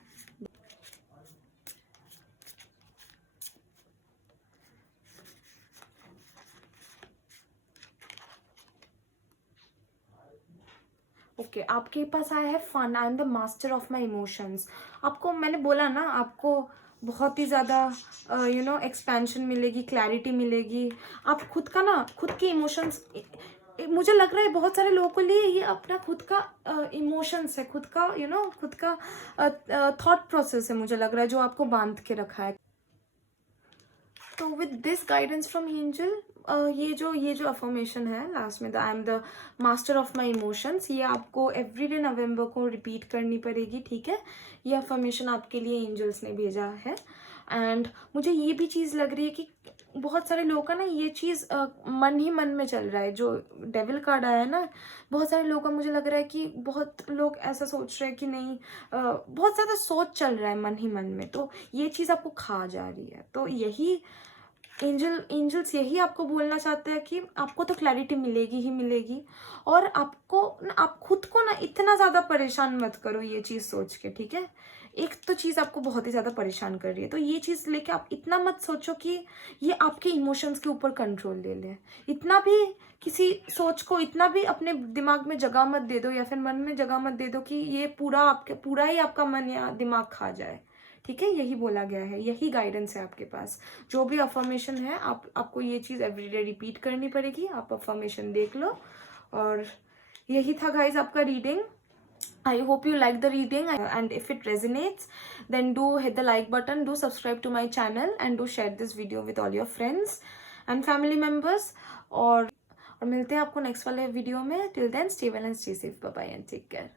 Okay, आपके पास आया है fun. I am the master of my emotions. आपको मैंने बोला ना, आपको बहुत ही ज़्यादा एक्सपेंशन मिलेगी, क्लैरिटी मिलेगी. आप खुद का ना, खुद के इमोशंस, मुझे लग रहा है बहुत सारे लोगों के लिए ये अपना खुद का इमोशंस है, खुद का खुद का थॉट प्रोसेस है, मुझे लग रहा है, जो आपको बांध के रखा है. तो with this guidance from angel, ये जो अफर्मेशन है लास्ट में, the I am the master of my emotions, ये आपको एवरीडे नवंबर को रिपीट करनी पड़ेगी. ठीक है, ये अफर्मेशन आपके लिए एंजल्स ने भेजा है. एंड मुझे ये भी चीज़ लग रही है कि बहुत सारे लोगों का ना ये चीज़ मन ही मन में चल रहा है. जो डेविल कार्ड आया है ना, बहुत सारे लोगों का मुझे लग रहा है कि बहुत लोग ऐसा सोच रहे हैं कि नहीं, बहुत ज़्यादा सोच चल रहा है मन ही मन में, तो ये चीज़ आपको खा जा रही है. तो यही एंजल्स यही आपको बोलना चाहते हैं कि आपको तो क्लैरिटी मिलेगी ही मिलेगी. और आपको ना, आप खुद को ना इतना ज़्यादा परेशान मत करो ये चीज़ सोच के. ठीक है, एक तो चीज़ आपको बहुत ही ज़्यादा परेशान कर रही है, तो ये चीज़ लेके आप इतना मत सोचो कि ये आपके इमोशंस के ऊपर कंट्रोल ले ले. इतना भी किसी सोच को इतना भी अपने दिमाग में जगह मत दे दो, या फिर मन में जगह मत दे दो कि ये पूरा ही आपका मन या दिमाग खा जाए. ठीक है, यही बोला गया है, यही गाइडेंस है आपके पास. जो भी अफर्मेशन है, आपको ये चीज़ एवरीडे रिपीट करनी पड़ेगी. आप अफर्मेशन देख लो. और यही था गाइज आपका reading. I hope you like the reading, and if it resonates, then do hit the like button, do subscribe to my channel, and do share this video with all your friends and family members. और मिलते हैं आपको next वाले video में. Till then, stay well and stay safe. Bye bye and take care.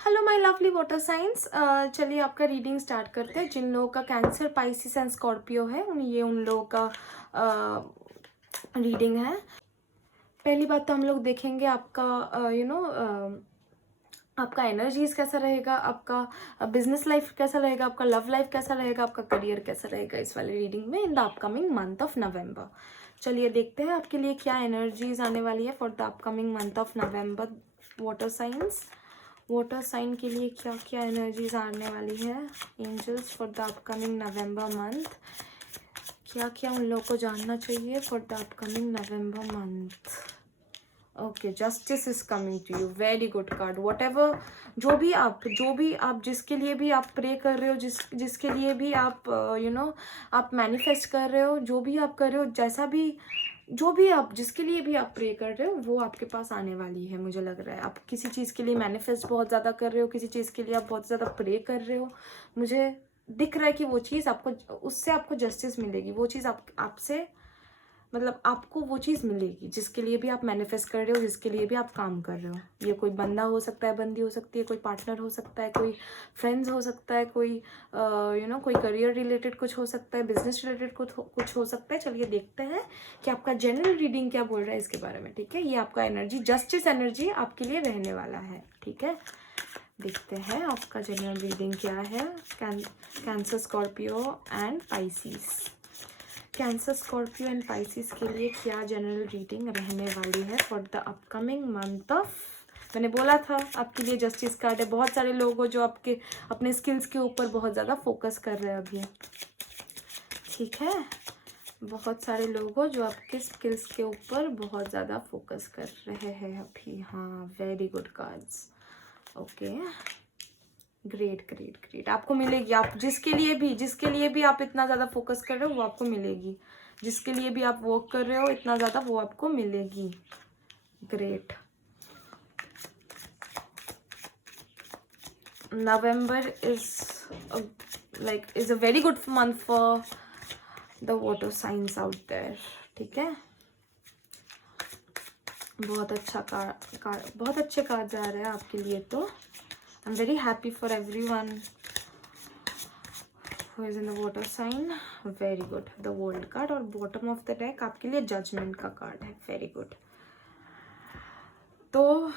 Hello my lovely water science. चलिए आपका reading start करते हैं. जिन लोगों का कैंसर, पाइसिस एंड स्कॉर्पियो है, उन लोगों का रीडिंग है. पहली बात तो हम लोग देखेंगे आपका आपका एनर्जीज कैसा रहेगा, आपका बिजनेस लाइफ कैसा रहेगा, आपका लव लाइफ कैसा रहेगा, आपका करियर कैसा रहेगा इस वाले रीडिंग में in the upcoming month of नवंबर. चलिए देखते हैं आपके लिए क्या एनर्जीज आने वाली है for the upcoming month of November. Water sign के लिए क्या क्या एनर्जीज आने वाली है angels for the upcoming November month. क्या क्या उन लोगों को जानना चाहिए for the upcoming November month. Okay, justice is coming to you. Very good card. Whatever, जो भी आप जिसके लिए भी आप प्रे कर रहे हो, जिसके लिए भी आप आप मैनिफेस्ट कर रहे हो, जो भी आप कर रहे हो, जिसके लिए भी आप प्रे कर रहे हो, वो आपके पास आने वाली है. मुझे लग रहा है आप किसी चीज़ के लिए मैनिफेस्ट बहुत ज़्यादा कर रहे हो, किसी चीज़ के लिए आप बहुत ज़्यादा प्रे कर रहे हो. मुझे दिख रहा है कि वो चीज़ उससे आपको जस्टिस मिलेगी. वो चीज़ आपसे मतलब आपको वो चीज़ मिलेगी जिसके लिए भी आप मैनिफेस्ट कर रहे हो, जिसके लिए भी आप काम कर रहे हो. ये कोई बंदा हो सकता है, बंदी हो सकती है, कोई पार्टनर हो सकता है, कोई फ्रेंड्स हो सकता है, कोई कोई करियर रिलेटेड कुछ हो सकता है, बिजनेस रिलेटेड कुछ हो सकता है. चलिए देखते हैं कि आपका जनरल रीडिंग क्या बोल रहा है इसके बारे में. ठीक है, ये आपका एनर्जी, जस्टिस एनर्जी आपके लिए रहने वाला है. ठीक है, देखते हैं आपका जनरल रीडिंग क्या है. Cancer, Scorpio and Pisces. Cancer, Scorpio and Pisces के लिए क्या जनरल रीडिंग रहने वाली है for the upcoming month of. मैंने बोला था आपके लिए जस्टिस कार्ड है. बहुत सारे लोग हो जो आपके अपने स्किल्स के ऊपर बहुत ज़्यादा फोकस कर रहे हैं अभी. ठीक है। बहुत सारे लोग हो जो आपके स्किल्स के ऊपर बहुत ज़्यादा फोकस कर रहे हैं अभी। हाँ, very good cards. Okay, great great great. आपको मिलेगी, आप जिसके लिए भी आप इतना ज़्यादा फोकस कर रहे हो वो आपको मिलेगी। जिसके लिए भी आप वर्क कर रहे हो इतना ज़्यादा, वो आपको मिलेगी। Great. November is a very good month for the water signs out there, ठीक है। बहुत अच्छा बहुत अच्छे कार्ड आ रहे हैं आपके लिए। तो I am very happy for everyone who is in the water sign. Very good, the world card. और बॉटम ऑफ द डेक आपके लिए जजमेंट का कार्ड है। Very good. तो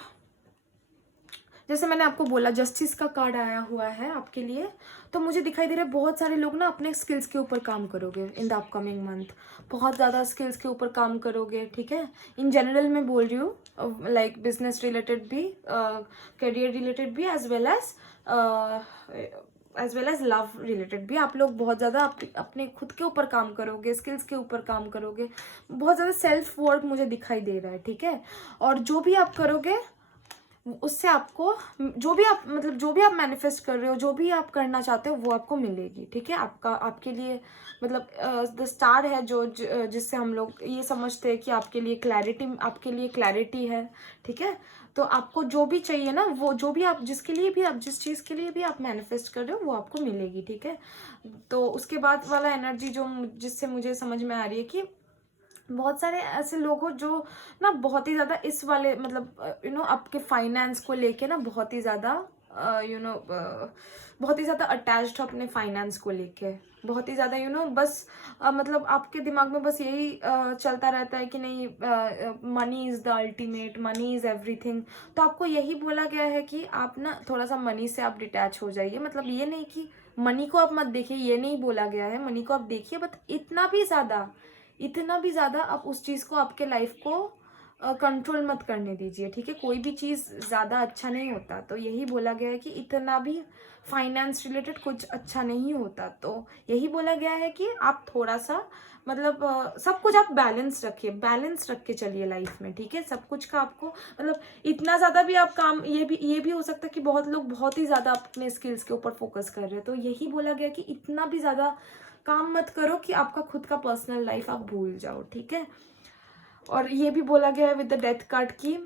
जैसे मैंने आपको बोला, जस्टिस का कार्ड आया हुआ है आपके लिए। तो मुझे दिखाई दे रहा है बहुत सारे लोग ना अपने स्किल्स के ऊपर काम करोगे इन द अपकमिंग मंथ। बहुत ज़्यादा स्किल्स के ऊपर काम करोगे, ठीक है। इन जनरल मैं बोल रही हूँ, लाइक बिजनेस रिलेटेड भी, करियर रिलेटेड भी, as well as love related भी। आप लोग बहुत ज़्यादा अपने खुद के ऊपर काम करोगे, स्किल्स के ऊपर काम करोगे। बहुत ज़्यादा सेल्फ वर्क मुझे दिखाई दे रहा है, ठीक है। और जो भी आप करोगे उससे आपको जो भी आप मैनिफेस्ट कर रहे हो, जो भी आप करना चाहते हो वो आपको मिलेगी, ठीक है। आपके लिए मतलब द स्टार है जो जिससे हम लोग ये समझते हैं कि आपके लिए क्लैरिटी है, ठीक है। तो आपको जो भी चाहिए ना, वो जो भी आप जिस चीज़ के लिए भी आप मैनिफेस्ट कर रहे हो वो आपको मिलेगी, ठीक है। तो उसके बाद वाला एनर्जी जिससे मुझे समझ में आ रही है कि बहुत सारे ऐसे लोग हो जो ना बहुत ही ज़्यादा इस वाले मतलब आपके फाइनेंस को लेके ना बहुत ही ज़्यादा बहुत ही ज़्यादा अटैच्ड हो अपने फाइनेंस को लेके। बहुत ही ज़्यादा बस मतलब आपके दिमाग में बस यही चलता रहता है कि नहीं, money is the ultimate, money is everything. तो आपको यही बोला गया है कि आप ना थोड़ा सा मनी से आप डिटैच हो जाइए। मतलब ये नहीं कि मनी को आप मत देखिए, ये नहीं बोला गया है। मनी को आप देखिए, बट इतना भी ज़्यादा आप उस चीज़ को आपके लाइफ को कंट्रोल मत करने दीजिए, ठीक है। कोई भी चीज़ ज़्यादा अच्छा नहीं होता। तो यही बोला गया है कि इतना भी फाइनेंस रिलेटेड कुछ अच्छा नहीं होता। तो यही बोला गया है कि आप थोड़ा सा मतलब सब कुछ आप बैलेंस रख के चलिए लाइफ में, ठीक है। सब कुछ का आपको मतलब इतना ज़्यादा भी आप काम, ये भी हो सकता है कि बहुत लोग बहुत ही ज़्यादा अपने स्किल्स के ऊपर फोकस कर रहे हैं। तो यही बोला गया कि इतना भी ज़्यादा काम मत करो कि आपका खुद का पर्सनल लाइफ आप भूल जाओ, ठीक है। और ये भी बोला गया है विद द डेथ कार्ड की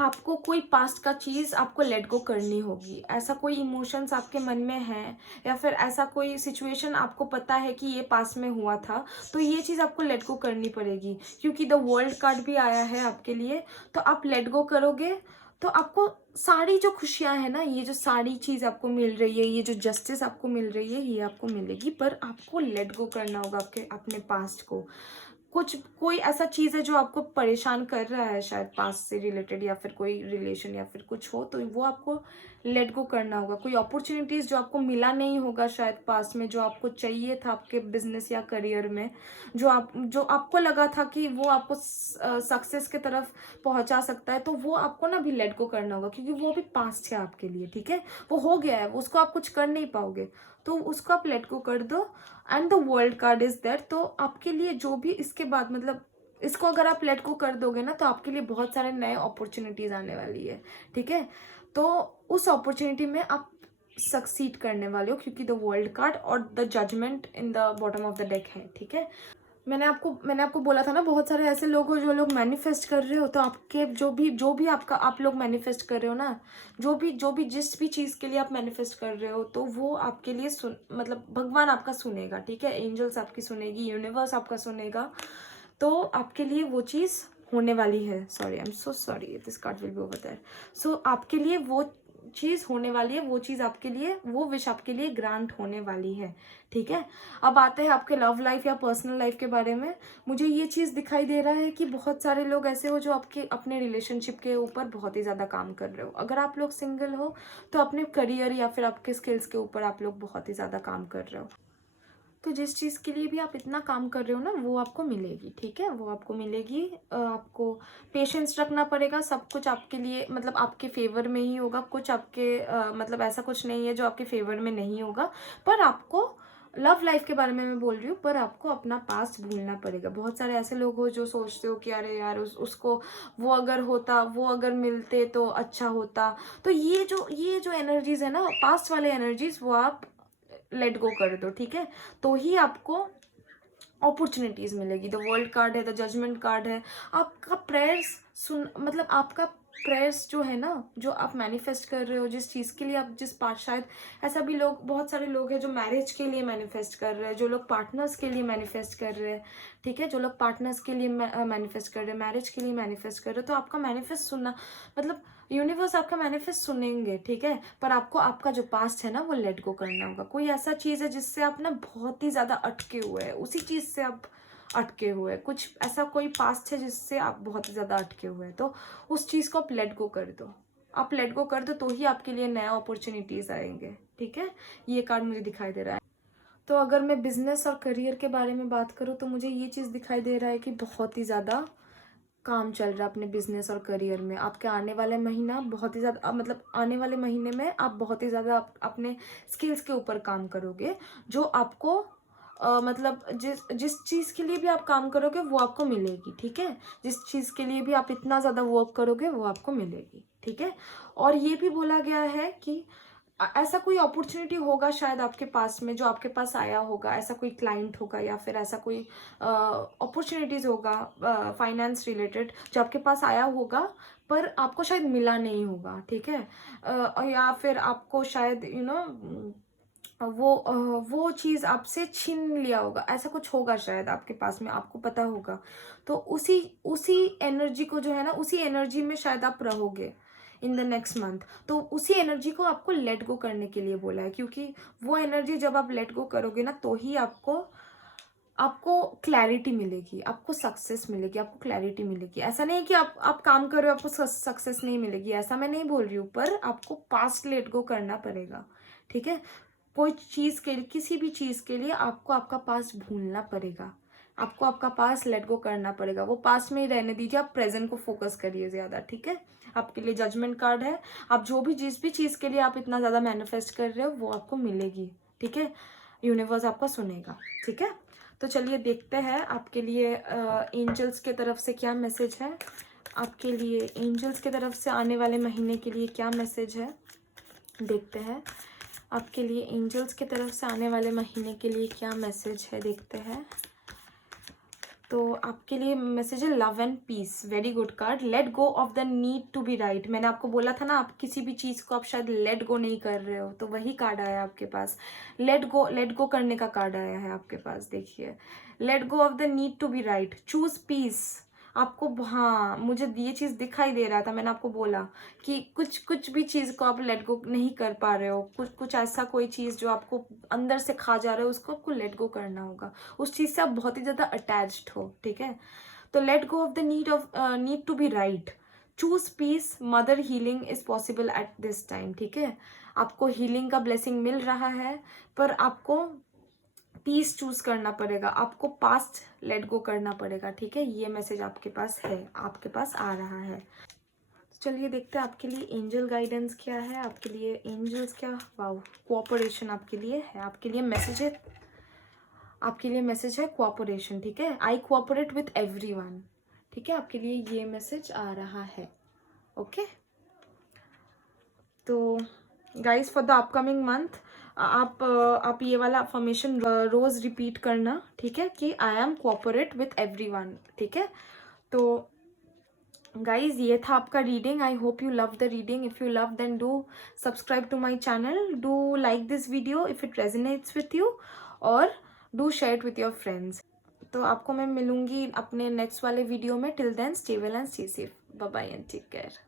आपको कोई पास्ट का चीज़ आपको लेट गो करनी होगी। ऐसा कोई इमोशंस आपके मन में है या फिर ऐसा कोई सिचुएशन आपको पता है कि ये पास्ट में हुआ था, तो ये चीज़ आपको लेट गो करनी पड़ेगी। क्योंकि द वर्ल्ड कार्ड भी आया है आपके लिए। तो आप लेट गो करोगे तो आपको सारी जो खुशियां है ना, ये जो सारी चीज़ आपको मिल रही है, ये जो जस्टिस आपको मिल रही है, ये आपको मिलेगी। पर आपको लेट गो करना होगा अपने पास्ट को। कोई ऐसा चीज़ है जो आपको परेशान कर रहा है, शायद पास्ट से रिलेटेड या फिर कोई रिलेशन या फिर कुछ हो, तो वो आपको लेट गो करना होगा। कोई अपॉर्चुनिटीज़ जो आपको मिला नहीं होगा शायद पास्ट में, जो आपको चाहिए था आपके बिजनेस या करियर में, जो आपको लगा था कि वो आपको सक्सेस की तरफ पहुंचा सकता है, तो वो आपको ना भी लेट गो करना होगा। क्योंकि वो भी पास्ट है आपके लिए, ठीक है। वो हो गया है, उसको आप कुछ कर नहीं पाओगे, तो उसको आप लेट गो कर दो। And the world card is there. तो आपके लिए जो भी इसके बाद मतलब इसको अगर आप लेट गो कर दोगे ना, तो आपके लिए बहुत सारे नए अपॉर्चुनिटीज आने वाली है, ठीक है। तो उस अपॉर्चुनिटी में आप सक्सीड करने वाले हो, क्योंकि द वर्ल्ड कार्ड और the judgment in the bottom of the deck है, ठीक है। मैंने आपको बोला था ना, बहुत सारे ऐसे लोग हो जो लोग मैनिफेस्ट कर रहे हो। तो आपके जो भी आप लोग मैनिफेस्ट कर रहे हो ना, जो भी जिस भी चीज़ के लिए आप मैनिफेस्ट कर रहे हो, तो वो आपके लिए मतलब भगवान आपका सुनेगा, ठीक है। एंजल्स आपकी सुनेगी, यूनिवर्स आपका सुनेगा। तो आपके लिए वो चीज़ होने वाली है। Sorry, I am so sorry, this card will be over there. So आपके लिए वो चीज़ होने वाली है, वो चीज़ आपके लिए, वो विश आपके लिए ग्रांट होने वाली है, ठीक है। अब आते हैं आपके लव लाइफ या पर्सनल लाइफ के बारे में। मुझे ये चीज़ दिखाई दे रहा है कि बहुत सारे लोग ऐसे हो जो आपके अपने रिलेशनशिप के ऊपर बहुत ही ज़्यादा काम कर रहे हो। अगर आप लोग सिंगल हो तो अपने करियर या फिर आपके स्किल्स के ऊपर आप लोग बहुत ही ज़्यादा काम कर रहे हो। तो जिस चीज़ के लिए भी आप इतना काम कर रहे हो ना, वो आपको मिलेगी, ठीक है। वो आपको मिलेगी। आपको पेशेंस रखना पड़ेगा। सब कुछ आपके लिए मतलब आपके फेवर में ही होगा। कुछ आपके मतलब ऐसा कुछ नहीं है जो आपके फेवर में नहीं होगा। पर आपको लव लाइफ के बारे में मैं बोल रही हूँ, पर आपको अपना पास्ट भूलना पड़ेगा। बहुत सारे ऐसे लोग हो जो सोचते हो कि अरे यार उसको वो अगर होता, वो अगर मिलते तो अच्छा होता। तो ये जो एनर्जीज है ना, पास्ट वाले एनर्जीज, वो आप लेट गो कर दो, ठीक है। तो ही आपको अपॉर्चुनिटीज मिलेगी। द वर्ल्ड कार्ड है, द जजमेंट कार्ड है। आपका प्रेयर्स सुन, मतलब आपका प्रेयर्स जो है ना, जो आप मैनिफेस्ट कर रहे हो, जिस चीज़ के लिए आप, जिस पार्ट, शायद ऐसा भी लोग, बहुत सारे लोग हैं जो मैरिज के लिए मैनिफेस्ट कर रहे हैं, जो लोग पार्टनर्स के लिए मैनिफेस्ट कर रहे हैं, ठीक है, जो लोग पार्टनर्स के लिए मैनिफेस्ट कर रहे हैं, मैरिज के लिए मैनिफेस्ट कर रहे हो, तो आपका मैनिफेस्ट सुनना, मतलब यूनिवर्स आपका मैनिफेस्ट सुनेंगे, ठीक है। पर आपको आपका जो पास्ट है ना, वो लेट गो करना होगा। कोई ऐसा चीज़ है जिससे आप ना बहुत ही ज़्यादा अटके हुए हैं, उसी चीज़ से आप अटके हुए हैं। कुछ ऐसा कोई पास्ट है जिससे आप बहुत ही ज़्यादा अटके हुए हैं, तो उस चीज़ को आप लेट गो कर दो। आप लेट गो कर दो तो ही आपके लिए नया अपॉर्चुनिटीज़ आएंगे, ठीक है। ये कार्ड मुझे दिखाई दे रहा है। तो अगर मैं बिजनेस और करियर के बारे में बात करूँ तो मुझे ये चीज़ दिखाई दे रहा है कि बहुत ही ज़्यादा काम चल रहा है अपने बिजनेस और करियर में। आपके आने वाले महीना बहुत ही ज़्यादा, मतलब आने वाले महीने में आप बहुत ही ज़्यादा अपने स्किल्स के ऊपर काम करोगे, जो आपको मतलब जिस चीज़ के लिए भी आप काम करोगे वो आपको मिलेगी, ठीक है। जिस चीज़ के लिए भी आप इतना ज़्यादा वर्क करोगे वो आपको मिलेगी, ठीक है। और ये भी बोला गया है कि ऐसा कोई अपॉर्चुनिटी होगा शायद आपके पास में, जो आपके पास आया होगा, ऐसा कोई क्लाइंट होगा या फिर ऐसा कोई अपॉर्चुनिटीज़ होगा फाइनेंस रिलेटेड, जो आपके पास आया होगा पर आपको शायद मिला नहीं होगा, ठीक है। या फिर आपको शायद वो चीज़ आपसे छीन लिया होगा, ऐसा कुछ होगा शायद आपके पास में, आपको पता होगा। तो उसी उसी एनर्जी को जो है ना, उसी एनर्जी में शायद आप रहोगे इन द नेक्स्ट मंथ। तो उसी एनर्जी को आपको लेट गो करने के लिए बोला है, क्योंकि वो एनर्जी जब आप लेट गो करोगे ना, तो ही आपको क्लैरिटी मिलेगी, आपको सक्सेस मिलेगी, आपको क्लैरिटी मिलेगी। ऐसा नहीं है कि आप काम कर रहे हो आपको सक्सेस नहीं मिलेगी, ऐसा मैं नहीं बोल रही हूँ, पर आपको पास्ट लेट गो करना पड़ेगा, ठीक है। कोई चीज़ के लिए, किसी भी चीज़ के लिए आपको आपका पास्ट भूलना पड़ेगा, आपको आपका पास्ट लेट गो करना पड़ेगा। वो पास्ट में ही रहने दीजिए, आप प्रेजेंट को फोकस करिए ज़्यादा, ठीक है। आपके लिए जजमेंट कार्ड है। आप जो भी जिस भी चीज़ के लिए आप इतना ज़्यादा मैनिफेस्ट कर रहे हो वो आपको मिलेगी, ठीक है। यूनिवर्स आपका सुनेगा, ठीक है। तो चलिए देखते हैं आपके लिए एंजल्स के तरफ से क्या मैसेज है। आपके लिए एंजल्स के तरफ से आने वाले महीने के लिए क्या मैसेज है, देखते हैं। आपके लिए एंजल्स की तरफ से आने वाले महीने के लिए क्या मैसेज है, देखते हैं। तो आपके लिए मैसेज है love and peace. Very good card. Let go of the need to be right. मैंने आपको बोला था ना, आप किसी भी चीज़ को आप शायद लेट गो नहीं कर रहे हो, तो वही कार्ड आया आपके पास। लेट गो करने का कार्ड आया है आपके पास, देखिए। Let go of the need to be right, choose peace. आपको, हाँ, मुझे ये चीज़ दिखाई दे रहा था, मैंने आपको बोला कि कुछ भी चीज़ को आप लेट गो नहीं कर पा रहे हो, कुछ ऐसा कोई चीज़ जो आपको अंदर से खा जा रहा है, उसको आपको लेट गो करना होगा। उस चीज़ से आप बहुत ही ज़्यादा अटैच्ड हो, ठीक है। तो let go of the need to be right, choose peace. Mother healing is possible at this time, ठीक है। आपको हीलिंग का ब्लेसिंग मिल रहा है, पर आपको पीस चूज करना पड़ेगा, आपको पास्ट लेट गो करना पड़ेगा, ठीक है। ये मैसेज आपके पास है, आपके पास आ रहा है। चलिए देखते हैं आपके लिए एंजल गाइडेंस क्या है, आपके लिए एंजल्स क्या, वाओ, कोऑपरेशन आपके लिए है। आपके लिए मैसेज है, आपके लिए मैसेज है कोऑपरेशन, ठीक है। आई कोऑपरेट विथ एवरीवन, ठीक है। आपके लिए ये मैसेज आ रहा है, ओके। तो guys, for the upcoming month आप ये वाला अफर्मेशन रोज रिपीट करना, ठीक है, कि I am cooperate with everyone, ठीक है। तो गाइज, ये था आपका reading. I hope you love the reading. If you love then do subscribe to my channel, do like this video if it resonates with you, और do share it with your friends. तो आपको मैं मिलूंगी अपने next वाले video में। Till then, stay well and stay safe. Bye bye and take care.